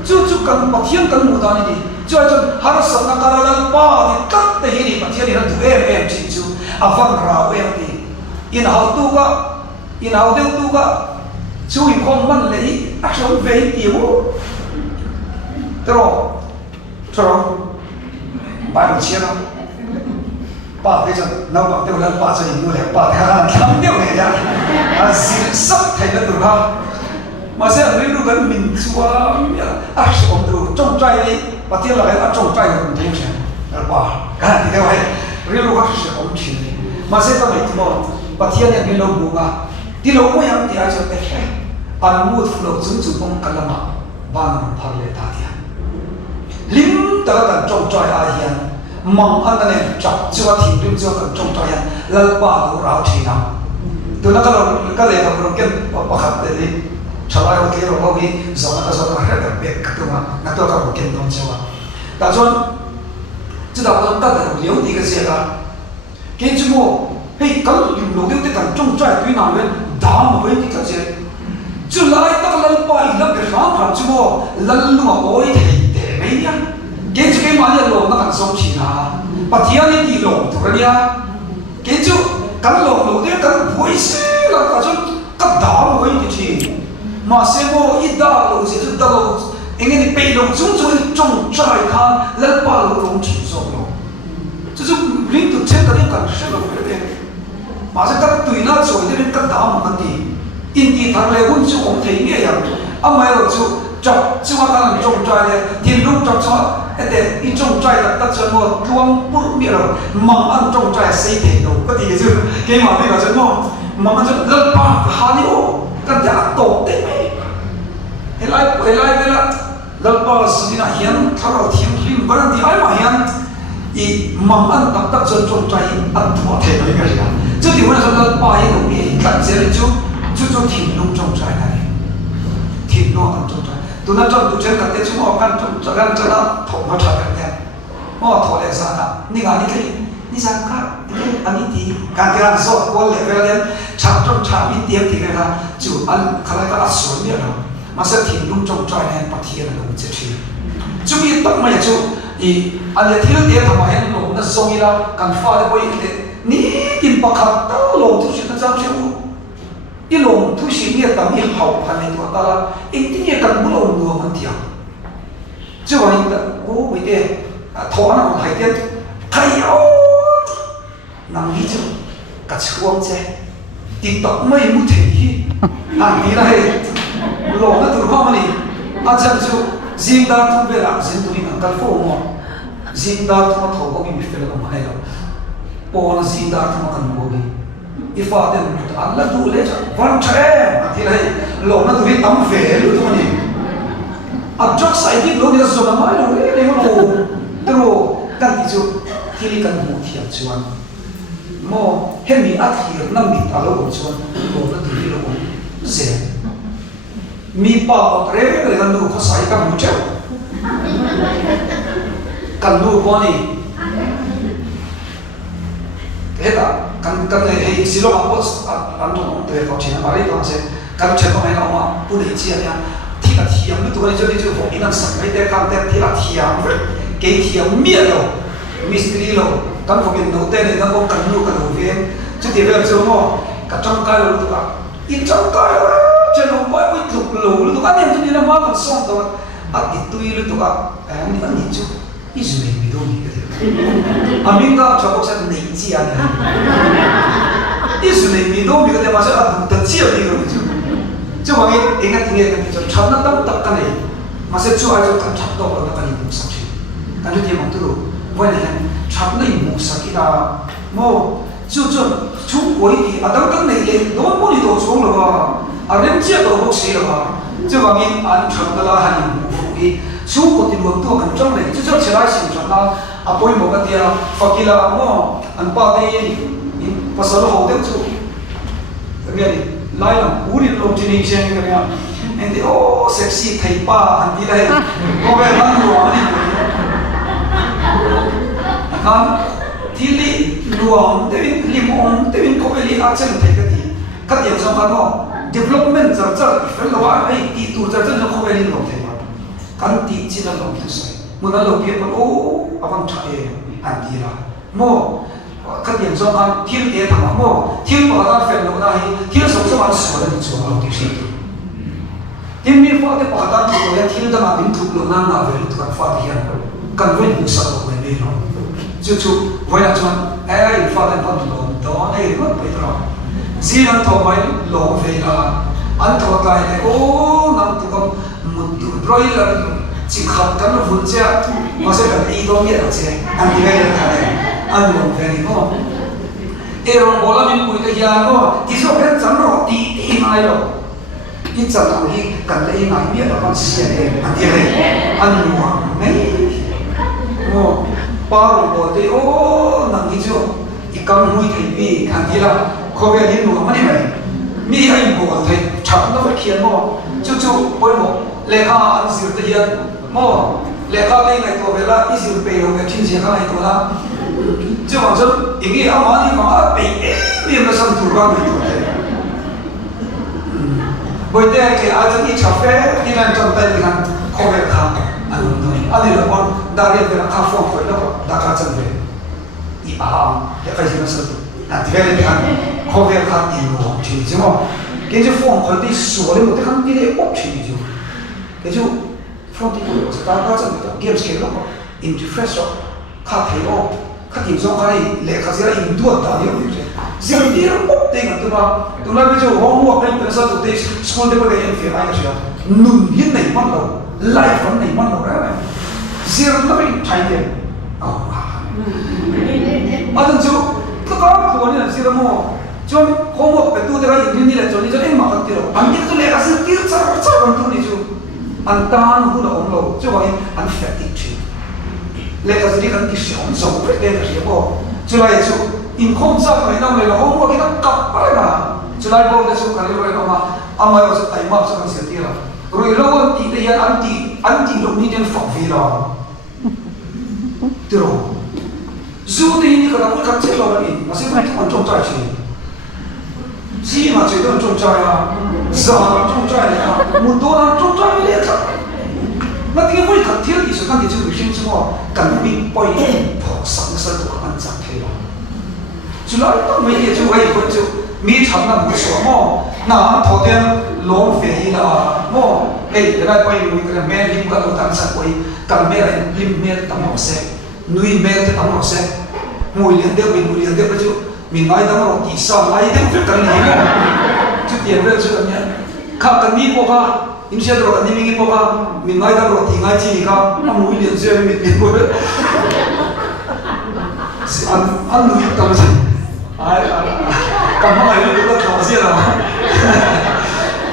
chú cần bậc thiên cần một đàn này cho har sắp na cả là ba thì cắt thì hình bậc thiên thì nó tụi em chỉ chú vâng rào em thì in hậu tiêu tu cả chú in con mình lấy action về tiêu rồi bạn chia đâu ba cái chân nào bằng tiêu là ba chân nuôi là ba cái hàng thắm tiêu này ra sắp thấy nó được ha mà sẽ ở đây lúc gần mình xua action từ trong trai đi và tiên là cái trong trai của mình xem là ba cái thì theo hay riêng lúc action ông chỉ mà sẽ tao mấy thứ và thiên này cái lâu buông à đi lâu mới ăn thì ai cho cái ăn mua phụ lộc chứng bông cả là mà ban phật lệ ta thiên lim ta cần trong trai ai hiền mong anh này chọc chưa thì đừng chưa cần trong trai hiền là ba đồ rau chỉ nào từ nó cái lệ thằng nó kêu bà khát để đi chalai o ke ro ho hi zona ka zona ha ka be ka tuma na to ka ro ken dom chawa ta chon chu da ta da liu ti ka se ka ke chu mo hei kal yu lo de te kan chung trai tui na len da mo bai ti ka che chu lai ta lal pa i la ke ram pham chu mo lal lu ma oi thei te mai nya ke chu ke ma ya lo na kan som chi na pa tia ni ti lo tu ka nya ke chu kan lo de kan phoi se la ka chu ka da mo bai ti chi mà xem bộ ít đa lâu sẽ rất đa lâu anh ấy bị lâu chúng tôi trong trái khan lần ba lâu cũng chịu rồi chứ chúng liên tục chết cái cần sẽ là cái đấy mà sẽ các tùy nó rồi thì các đảo một cái gì in đi thằng này cũng chưa không thấy nghe rằng ông mai rồi chú chọc chú mà đang trong trái này thì lúc chọc cho để in trong trái là tất chân một luồng bút miệng rồi mà ăn trong trái xây thể đâu có gì chứ cái mà bây giờ chứ màมันจะเลิกปากหานี่โอ้กันอยากตกเต็มเฮลัยเวลาเลิกปากสุดน่ะเฮียนถ้าเราเทียมริมบ้านที่ไอ้มาเฮียนอีมังอันตักจนจงใจอันตัวเทเลยกันเลยจะที่ว่าจะเลิกปากยังมีกันเสียเลยจู่ทิ้งลงจงใจนั่นเองทิ้งลงกันจงใจตัวนั้นจนตัวเช่นกันเดี๋ยวชั่วโมงกันจงจะกันจะนั้นผมมาทำกันแทนโอ้ถอดเอกสารนี่งานนี่คือนี่สังกัดอันนี้ดีการที่เราสอนคนเลยเวลาเรียนชาติชาติเตรียมที่กันจู่อันใครก็อัศวินเนี่ยเรามาเสถียรลุ่มจงใจในปฏิเสธเราจะเชื่อจู่มีตั้งมาจู่อีอันนี้ที่เราเรียนทำไมหลงนั่นส่งอีเราการฟ้าได้ไปนี่กินปากขัดตั้งหลงทุกสิ่งทุกอย่างเชื่ออีหลงทุกสิ่งเนี่ยตั้งมีเขาภายในตัวตาละอีที่เนี่ยกันบุหลงรัวมันเดียวจู่วันนี้โอ้ไม่ได้ถอนเอาหายเดียวใครเอานั่งนี่จู่กัดช่วงเจ้ติดต่อไม่มุดเหี้ยอันนี้อะไรหลงนั่นตัวข้อมันนี่อาจารย์จู่จินดาทุ่งเวลาจินตุลินังกันโฟมอจินดาทุ่งมาถอดก็มีเฟลก็มาให้เราปอนจินดาทุ่งมากันโมกีอีฟ้าเดินมุดอันละดูเลยจ้ะวันเช้าอันที่ไรหลงนั่นตัวนี้ตั้มเฟลตัวนี้อันจ็อกใส่ที่หลงนี่ก็ส่งมาให้เราเลยมันโอ้ตัวกันที่จู่ที่นี่กันมุดเทียบชวนโมเห็นมีอัฐินั่งมีตาโลกชวนหลงนั่นตัวนี้หลงเสียมีป่าเร่เลยกันดูเขาใส่กันมุดเจ้ากันดูพอนี่เฮ้ยกันเลยให้สิโลมาโพสอันตรงตัวเขาเชื่ออะไรตัวเช่นกันเชื่อเขาไม่เอามาพูดให้เชื่อเนี่ยที่ละเทียมนี่ตัวนี้จะได้จะบอกอีนั่นสั่งให้แต่กันแต่ที่ละเทียมเกี่ยเทียมเมียเรามิสตรีเรากันพวกเป็นโน้ตเต้นนั่นก็กันดูกันดูเว้นจะเดี๋ยวเราจะมองกับจังกายเราตัวอีจังกายจะลงไปไม่ถูกหลูตัวกันเนี่ยจะนี่เรามากันส่งตัวอัดติดตุยหรือตัวนี่อันนี้จู่อีจุดนี้ไม่รู้นี่ก็เดี๋ยวอามิงก็ชอบบอกสักหนึ่งจีอันนี้อีจุดนี้ไม่รู้นี่ก็เดี๋ยวมาสักอันตัดเชี่ยวนี่ก็ไม่จู่จู่ว่าเองก็ทิ้งเองก็จะชอบนั่งตั้งตักกันเลยมาสักจู่อาจจะตั้งชัดตัวเรากันอีกสักทีกันจะเที่ยวมันตัววันนี้ชัดในมุกสักทีละโม่จู่ช่วงวันที่อาดังกันในเองโดนพวกนี้ตัวช่วงหรือว่าอาเรื่องเชี่ยวตัวพวกเสียหรือว่าจู่ว่ามีอันชัดตลาดหันมุกอีช่วงคนที่รวมตัวกันจังเลยจู่เชื่อสิ่งชัดนั้นอาป่วยหมดกันเดียวฟักกิลาโม่อันป้าเตยภาษาโลกเด็กจู่เรียนไล่ลำหูริลมจีนิงเชงกันเนี่ยเอ็นดีโอ้เซ็กซี่ไทยป้าอันที่ไรก็แบบนั้นหัวนี่กันที่ลีรวมเดวินลิมอนเดวินโคเวลีอาเซนไทยกันดีกันอย่างสำคัญว่า development จะอีเฟลว่าไอ้ตีตัวจะโคเวลีลงไทยมากันตีจีนลงที่ใส่เมื่อนั้นเราเพียงว่าโอ้อวังชาเออันดีละโม่กันอย่างสำคัญที่เดียทำโม่ที่เราได้เฟลเราได้ที่เราสมสมานสวนเราจะเราที่สิ่งที่มีฟ้าที่ปากกันตัวเนี่ยที่เราได้มาเป็นทุกเราหน้าเวลาตัวฟ้าที่ยังกันเว้นมุสลิมไม่รู้จู่ๆวันนั้นไอ้ฟ้าที่พันลมตอนไอ้รถไปตลอดจีนันทำไมลมเวลาอันทว่าไงโอ้นั่นตัวก็มุดอยู่ร้อยละจิขัดกันฝุ่นเจ้ามาเสร็จแล้วอีโดมีอะไรเจ้าอันนี้ไม่ได้ทำเลยอันลมเวลีก็เอรอนโบราณมีคุยกันยาก็ที่สุดเป็นจันทร์ตีมาแล้วอีจันทร์ที่กันเลยนายมีอะไรกันเสียเองอันนี้เลยอันนี้ว่าไม่โอ้ปาร์โบเดโอ้นั่งที่จู่อีกคำหุยที่ปีอันที่ละเขาเรียนรู้มันนี่ไหมมีไอ้โบไทยช chạm nó phải khiến mò chú bôi mò lệ kha ăn dìu tự nhiên mò lệ kha đây này tôi về là ít dìu bề rồi thiên nhiên cái này tôi là chứ mà chân ý nghĩ ông nói đi mà bề em nó sang thủ ra mình tôi bởi thế cái ai chân đi cà phê đi làm trong tay thì làm khó về khá anh thôi anh đi là con đã đi về là khá phong phú đó đã khá chân về đi bảo để phải gì nó sớm à thì về thì anh khó về khá nhiều chuyện chứ mà cái chú phong phú đi sửa lên một cái khăn đi để ốp chuyện chứ cái chú phong đi của chúng ta có chân được games cái đó in fresh rồi khá thấy ô khá tìm xong cái lệ khá sẽ in tuột ta nhiều như thế giờ đi nó ốp tiền à tụi nó bây giờ họ mua cái bên sau tụi tôi school để có cái phiền ai cái nung hiến này mất đầu lại phần này mất đầu đấy giờ nó bị thay tiền à thằng chú tất cả mọi người là giờ mua cho họ mua cái tôi cái gì như là cho em mặc cái đó anh biết tôi lấy cái gì tiêu sao còn tôi này chú anh ta nó cũng là ông lâu cho vậy anh phải tích chữ lấy cái gì cái tích chữ ông sống phải cái gì bộ cho lại chú in không sao cái nào này là không có cái cặp cái mà cho lại bộ cái chú cái này là mà anh mới sẽ tay mập cho cái gì tiêu rồi lâu thì đây anh thì lúcนี้ยังฝังวีรอตัวdù thì như cái đó cũng cắt chết rồi đi mà sẽ phải còn trông trai chứ gì mà chỉ đơn trông trai à giờ nó trông trai này à một đôi nó trông trai vậy đấy nó tiếng vui thật thiếu thì sự can thiệp trong việc sinh sống cần bị bồi phổ sáng sớm của anh chẳng thấy đâu chú nói tôi mấy cái chú ấy vẫn chú mi chấm là một số mò nào thầu tiền lốm về là mò cái này quay người cái mẹ lim cái đồ tăng sản quay cầm mẹ lại lim mẹ tắm học xe nuôi mẹ thì tắm học xe mùi liền đeo cái chú mình nói tắm học chỉ sao lại đeo phải cần gì chú tiền về chú cần nhá khác cần mi po ka im xe đồ cần mi po ka mình nói tắm học thì ngay chi ka ông mùi liền xe mình mùi ăn nuôi tắm gì cầm hai đứa nó thò ra là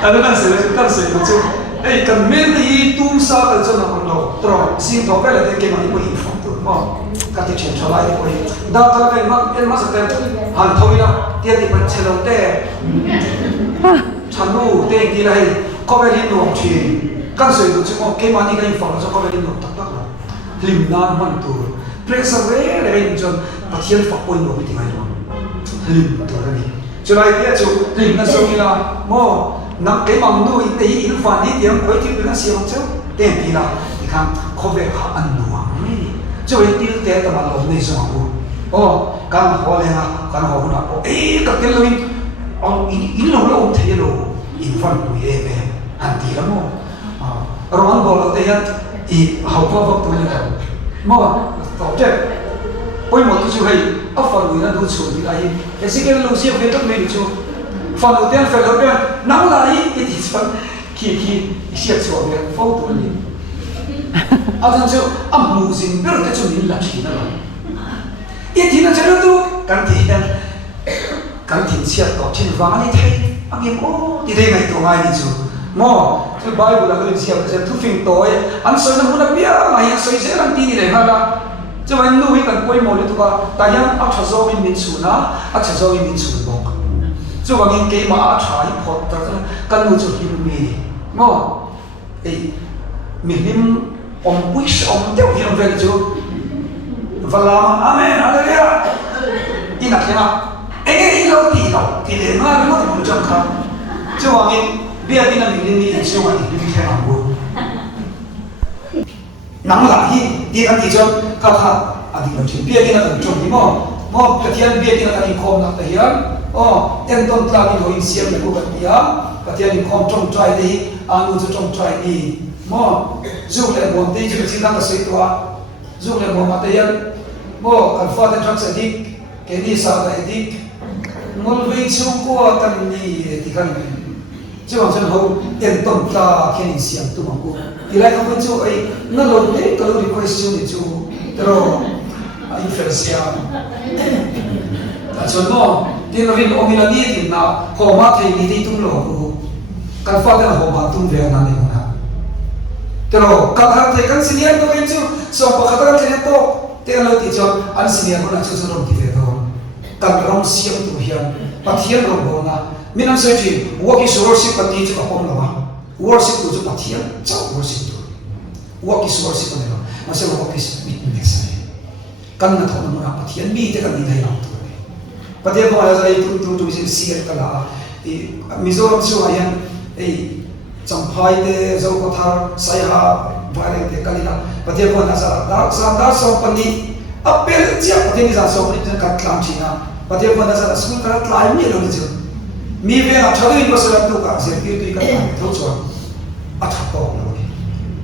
anh đang xử một chút ấy cần miễn đi tung xa cái chân nó còn lâu rồi xin thọ cái là cái mà đi một hình phong tưởng mà các cái chuyện trở lại đi rồi đào tạo cái mà em mà sẽ hàn thôi đó tiền thì mình sẽ đầu tệ chăn nuôi tiền thì này có cái liên đồng chuyện các sự được chứ mà cái mà đi cái phong cho có cái liên đồng tắc tắc lim nan man tu pressure về để cho bác sĩ phát quay nổi thì ngay rồi lim tu cái này cho lại cái chỗ lim nó sao như là mò nằm cái mỏng nuôi tí ít phần ít tiếng quay thì nó siêu chứ tiền thì là thì khám có vẻ họ ăn nuông ấy cho vậy tiêu tế tao mà lồng này xong rồi càng họ lên càng họ cũng nói ấy các cái lối ông ít lâu ông thấy rồi ít phần nuôi em ăn tí lắm rồi anh bảo là thế anh thì họ có vật tôi như thế mò tổ chức ôi một cái chú hay ấp phần nuôi nó đủ chuẩn bị lại cái gì cái lồng siêu cái tất mình chú phần đầu tiên phải đầu tiên nắm lại cái gì chứ khi siết xuống cái phẫu thuật này à thằng chú âm mưu gì biết cái chuyện gì là gì đó ít thì nó chơi được tu cần thì siết đó trên ván đi thấy anh em ô thì đây này tụi ai đi chú mò cái Bible là cái siết cái thu phim tối anh soi nó muốn là biết mà anh soi sẽ làm gì này mà chứ mà anh nuôi cần quay một lúc qua tại nhá áp cho mình mình sụn á áp cho mình sụn bông chú vào những cái mà trái phật ta cần một chút hiểm mi ngó ấy mình hiểm ông wish ông tiêu hiểm về chú và làm amen hallelujah in là thế nào ấy lâu thì để mà nó thì cũng chẳng khác chú vào những bây giờ là mình đi chú vào những cái thế nào cũng nắm lại đi ăn thì cho khá ăn thì làm chuyện bây giờ là cần trồng đi mà cái thiên bây giờ là cần khom là cái hiểm em tôn ta đi hồi xem được cái gì á cái tiền không trông trai đi anh muốn trông trai đi mà dù là một tí chứ chỉ là cái sự đó dù là một mặt tiền mà cần phải đến trong sẽ đi cái đi sao lại đi một vị chú của cần đi thì cần chứ không chân hậu em tôn ta cái gì xem tu mong cô thì lại không có chú ấy nó luôn đấy tôi request chú để chú rồi influencia cho nó thì nó viên ông là đi thì nào họ mà thấy đi tung lỗ cái phát là họ mà tung về nào này mà rồi các hàng thầy các sinh viên tôi biết chứ so với các hàng thầy tôi thì là thì cho anh sinh viên cũng là cho nó đi về thôi các ông siêu tu hiền bác hiền rồi bona mình ăn say chuyện work is worship cái gì chứ không là worship tu cho pathian cháu worship tu work is worship này mà sẽ work is witness này kan na thọ nó pathian mi te kan ni hay làm tu này pathian ko là ai tu sẽ siết cái là Mizoram chu ayan champhai te zo ko thar sai ha vare te kalina pathian ko na sa so pani apel chia pathian za so ni kan klam china pathian ko na sa school ka tlai mi lo ni chu mi ve na thadu in basala tu ka se ti tu ka tho cho a tha ko lo ni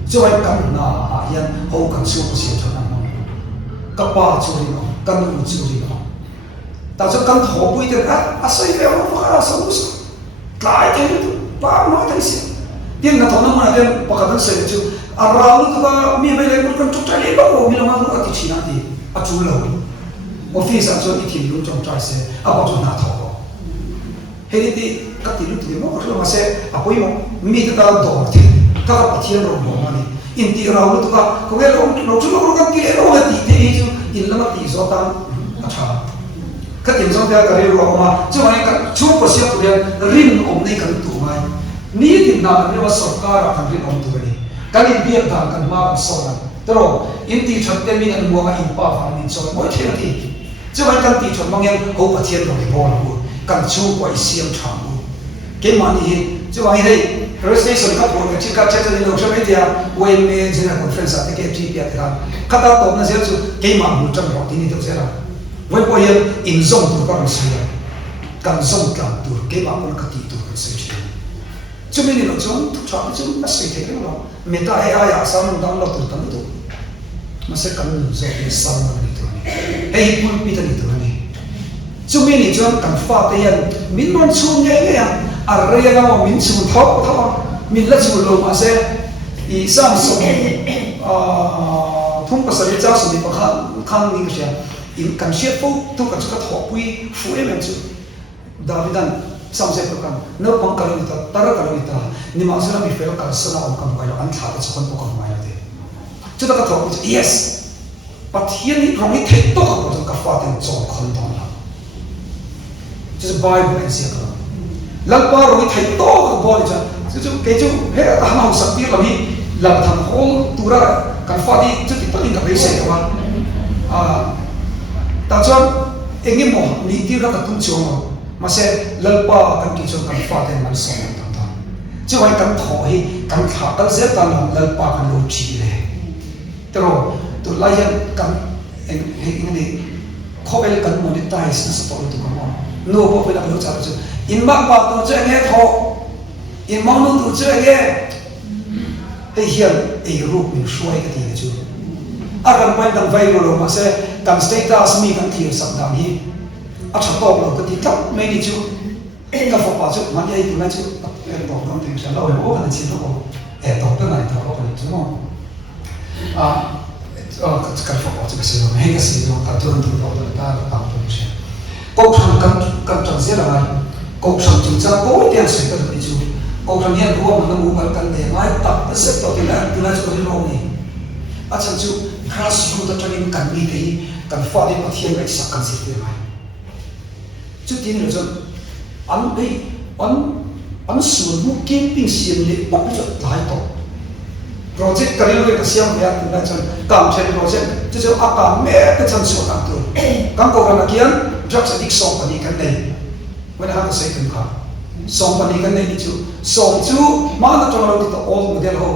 cho ai kan na ayan ho kan su ko se thana mo ka pa chu ri no kan nu chu ri no ta cho kan tho pui te a sai ve ho fa sa mu sa tlai te pa ma ta si tin na thon na ma den pa ka dan se chu a ra lu ka mi ve le kan tu ta le ba ko mi na ma lu ka ti chi na ti a chu lo office a cho ti ti lu chong chai se a ba cho na tho Hedi kati lu tu mo ko ma se apoi mo mi ta do ti ka ka pathian ro mo mani in ti ra lu ka ko ge lo chu lo ka ti lo ga ti te ju in la ma ti zo ta a cha ka ti zo ta ka ri ro ma chu ma ka chu ko sia tu rin om nei kan tu mai ni ti na ne wa sarkar kan rin om tu ni kan in bi ta kan ma kan so na tro in ti chat te mi na mo ga in pa fa ni so mo the ti chu ma kan ti chon ma ngen ho pathian ro ni bo na bu kan chu quay xiêm thẳng cái món gì chứ vậy đây registration các bộ cái các chất lượng lâu sau này quay về general conference cái GP thì là các ta tổ nó sẽ chú cái món một trăm rồi thì như thế là với quay in zone của các bạn sẽ kan zone kan tur cái món nó cái tur cái sẽ chứ mình nó zone thuộc chọn chứ nó sẽ thế cái nó meta AI à sao nó đang lo tur tan tu mà sẽ kan zone cái sao nó đi tu này hey pun pita đi tu này chúng mình thì chọn cần phát hiện mình muốn chung nghe nghe à rồi là mình chung thóc thóc mình là chung lâu mà sẽ ý sang sống thông qua sự giáo dục của khang mình cái gì cần xếp phụ thông qua cái thóc quy phụ em chứ David dan sang sẽ có cần nếu bằng cái người ta tarot cái người ta nhưng mà sau này phải có cái sự nào cũng phải là anh thà cái con cũng phải là thế chúng ta có thóc yes but hiện nay không biết thế đâu có cái phát hiện trong con đó就是Bible này sẽ có lần ba rồi thấy to cái body chứ cái chú hết ta nào sắp biết là mi làm thằng hôn tu ra cần phát đi chứ thì tất nhiên cái sẽ có ta cho anh em một lý tiêu ra cái tung chiều mà sẽ lần ba cần kỹ cho cần phát thì mình sống được đó chứ phải cần thọ hi cần thọ cần sẽ ta làm lần ba cần lột chỉ này rồi tôi lấy cần anh này khó về cần monetize nó sẽ tốt được không no po pela lo cha chu in ma pa tu che nge tho in ma nu tu che nge hei hian ei ru mi shuai ka ti ne chu a kan pai dang vai lo ma se kan status mi kan thir sak dang hi a tha top lo ka ti thap me ni chu ka fo pa chu ma ye tu na chu e to dang ti sa lo ho kan chi lo e to ta nai to ko ni chu no ka fo pa chu ka se lo he ka se lo ka tu ran tu lo ta ta tu che câu thằng cần chẳng sẽ là ai câu thằng chúng ta cố tiền sẽ có được chú câu thằng hiện của mình nó muốn bằng cần để mai tập nó sẽ tổ tiên là từ nay cho đến lâu này à chẳng chú classroom ta cho nên cần đi thì cần phát đi một thiên cái sắc cần gì thế này chú tin là cho anh đây anh sửa một kiến bình xiên để bắt cho lái tổ project cái này cái xiên này từ nay cho cảm thấy project chứ cho áp cảm mẹ cái chân sửa cảm tưởng cảm cầu là kiến drugs addiction pa ni kan nei wala ha sa ikan ka song pa ni kan nei chu song chu ma na to lo to all model ho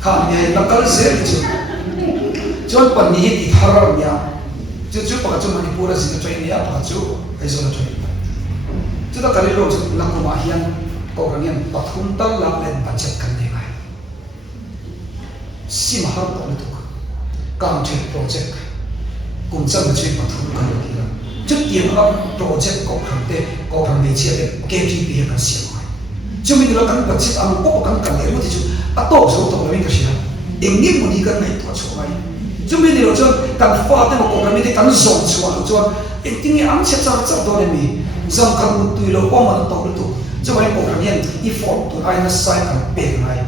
kha ni nakal se chu chon pa ni ti thar ya chu pa chu mani pura si ka train ya pa chu ai zo na train chu ta kali lo chu na ko ma hian ko kan yan pathum tal la len budget kan nei mai si ma har to to kam che project cùng chân chuyện pathum kan ki trước tiên là project có thằng này chia để KGP cái gì mà chứ mình nói cần budget ăn bốc cần lấy một tí chút à tổ số tổ là mình cái gì em nghĩ một đi cái này tổ số này chứ mình nói cho cần phát thì một cái mình cần dọn số cho em tin như ăn chết sao đó là mình dòng cần một tuổi lâu qua mà tổ được chứ mình một cái nhân effort tụi ai nó sai cần bền này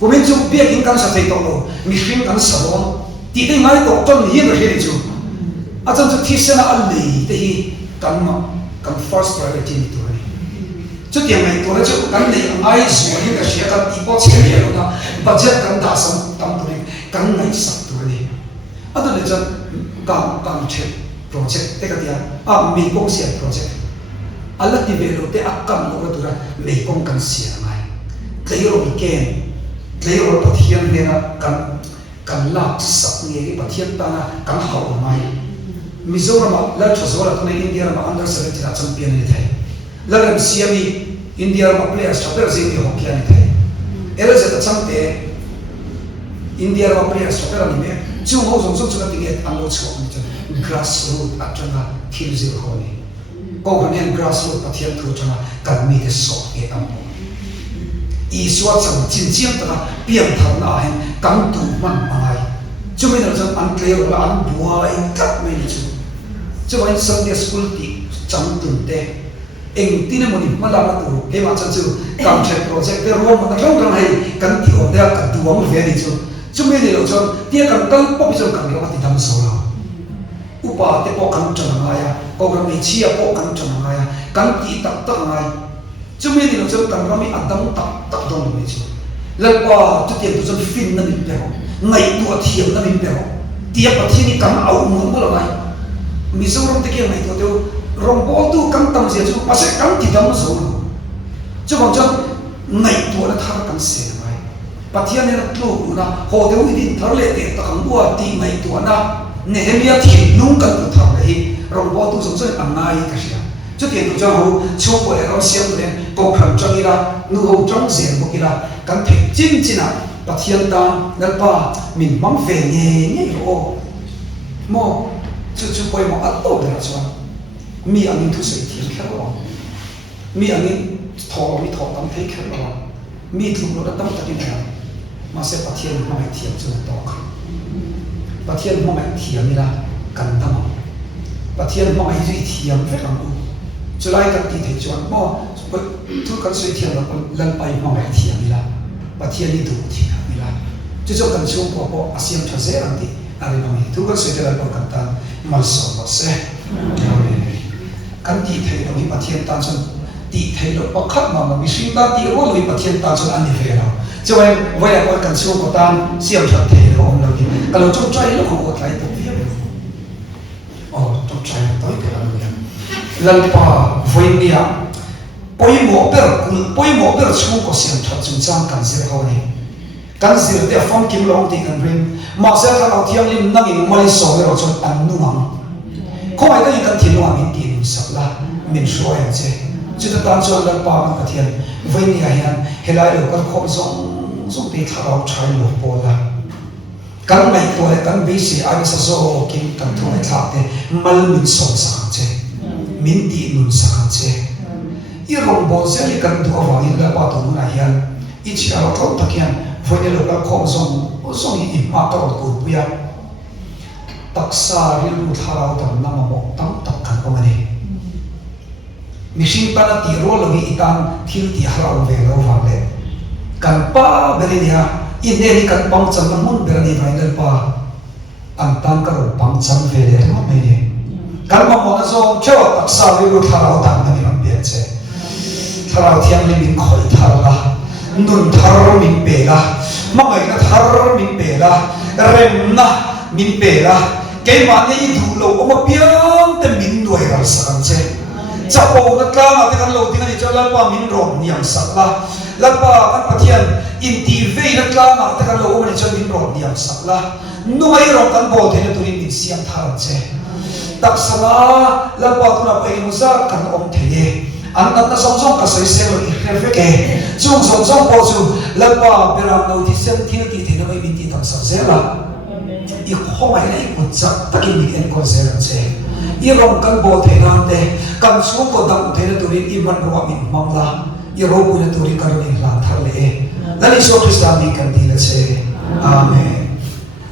của mình chung biết những cái sao thấy tổ rồi mình phim cần sửa đó thì cái ngay tổ cho mình cái gì chứ à chẳng cho thi sinh là anh lì thì cần first priority tu này chút tiền này tôi nói chút cắn này ai sửa những cái xe cắn đi bao chế này rồi đó budget cắn đa sắm tâm tôi cắn này sắp tôi đi ở đây là càng chết project cái gì mình cũng sẽ project Allah di velo te akam lo tu ra me kong kan sia mai tleiro weekend tleiro pathian ne na kan lap sak nge pathian ta na kan hau mai Mizoram la thazora tu India ma under 17 champion ni thai la ram siami India ma players chaper zing ni hockey ni thai era zeta chamte India ma players chaper ni me chu ho zong zong chu ka tinge anlo chu ni grassroots atanga thil zero ho ni cô còn nên grassroots phát triển thu cho nó cần mi để sổ cái âm mưu, ý số chẳng chính chiến ta biến thành là hình cắm tủ mặn mai, cho nên là chúng ăn kêu là ăn bùa anh cắt mình chứ vậy Sunday school thì chẳng tưởng thế, anh tin mình mà làm tủ cái mà chẳng chịu làm chuyện project cái rong mà trong trong này cần tiểu để cần đùa một về đi chứ, cho nên là chúng tiếc cần cần bóc cho cần cái thì đâm sâu nào. Upa te po kan chana ngaya program ni chia po kan chana ngaya kan ti tak tak ngai chumi ni lo chon kan rami adam tak dong ni chu lalpa tu tian tu chon fin na min pero ngai tu thiam na min pero tia pa thi ni kan au mu mo lo ngai mi so rom te ke ngai to te rom bo tu kan tam se chu pa se kan ti dam so chu bang chon ngai tu na thar kan se ngai pa thian ni na tu na ho te ui din thar le te ta kan bua ti ngai tu na Nehemia thì nung cần tu thảo đấy, rồi bỏ tu sống rất ấm ngay cái gì, chút tiền tu cho hậu, châu của lại nó xem lên, bộ phận cho ira, nu hậu trong diện một ira, cần thể chính chính à, bắt hiện ta, nên ba mình mong về nhẹ rồi, mo, chút quay mo ăn tốt đấy chứ, mi anh thu sợi tiền khá rồi, mi anh thọ tâm thấy khá rồi, mi thu nó đã tâm tất nhiên mà sẽ bắt hiện mà phải thiệt cho nó tốt. Bắt thiên mong anh thiam ni la cần tâm bắt thiên mong anh duy thiam phép làm u cho lại cần tì thấy chọn mo thu cần suy thiam là lần bay mong anh thiam ni la bắt thiên đi đủ thiam ni la cho cần xuống bỏ asiam cho dễ làm đi anh nói thu cần suy thiam là cần tan mà sợ mà sẽ cần tì thấy đồng ý bắt thiên tan chân tì thấy được bắt khát mà bị suy ta tì rồi bắt thiên tan chân anh đi về nào cho em vậy là con cần xuống của tan siêu thật thể của ông là gì kalau trong trai nó không có thái tục viết trong trai tới cái lần pa với nia bôi mỏ bер xuống có siêu thật chúng sang cần gì thôi cần gì để phong kim long thì cần rim mà sẽ là đầu tiên lim năng in mai số rồi cho ăn nuông không ai đây cần thiên hoàng mình tin sắp là mình soi anh chứ chứ ta tan cho lần pa cái thiên với nia hiện lại được con không giống thì thảo trai một bộ là kan mai to le kan bi si ai sa so kim kan thu mai thak te mal min som sa che min ti nun sa che i rom bo se li kan du awa in la pa to na hian i chi ala thot takian foi ne lo ka khom song i ma ta ko pu ya taksa ri lu tharau tam na mo tam tak kan ko mani machine pa na ti ro lo gi itan thil ti harau ve lo wa le kan pa beri dia ini ni kan bang chang mun berani final pa ang tang karo bang chang vele ma me ni kan ma mo na so cho tak sa ri ru tharau tam na ni be che tharau thiang ni min khoi thar la nun thar min pe la ma ngai na thar min pe la rem na min pe la ke ma ni du lo o ma piang te min nuai ra sa che cha o na tla ma te kan lo ting ni cha la pa min rom niang sa la lapa kan pathian in ti ve na tlama ta kan lo ni chon din ron diam sakla numai ron kan bo the na turin din siam thar che tak sala lapa tu na pai musa kan om the an na song song ka sai se lo i khe ke chung song song po chu lapa beram no ti sem thi ti the na mai bin ti tak sa se la i kho mai nei ku cha takin mi en ko se ra che i ron kan bo the na te kan su ko dam the na turin i man ro min mang la Yerobu na turi karuni lang thar le. Nani so Krista mi kan dila che. Amen.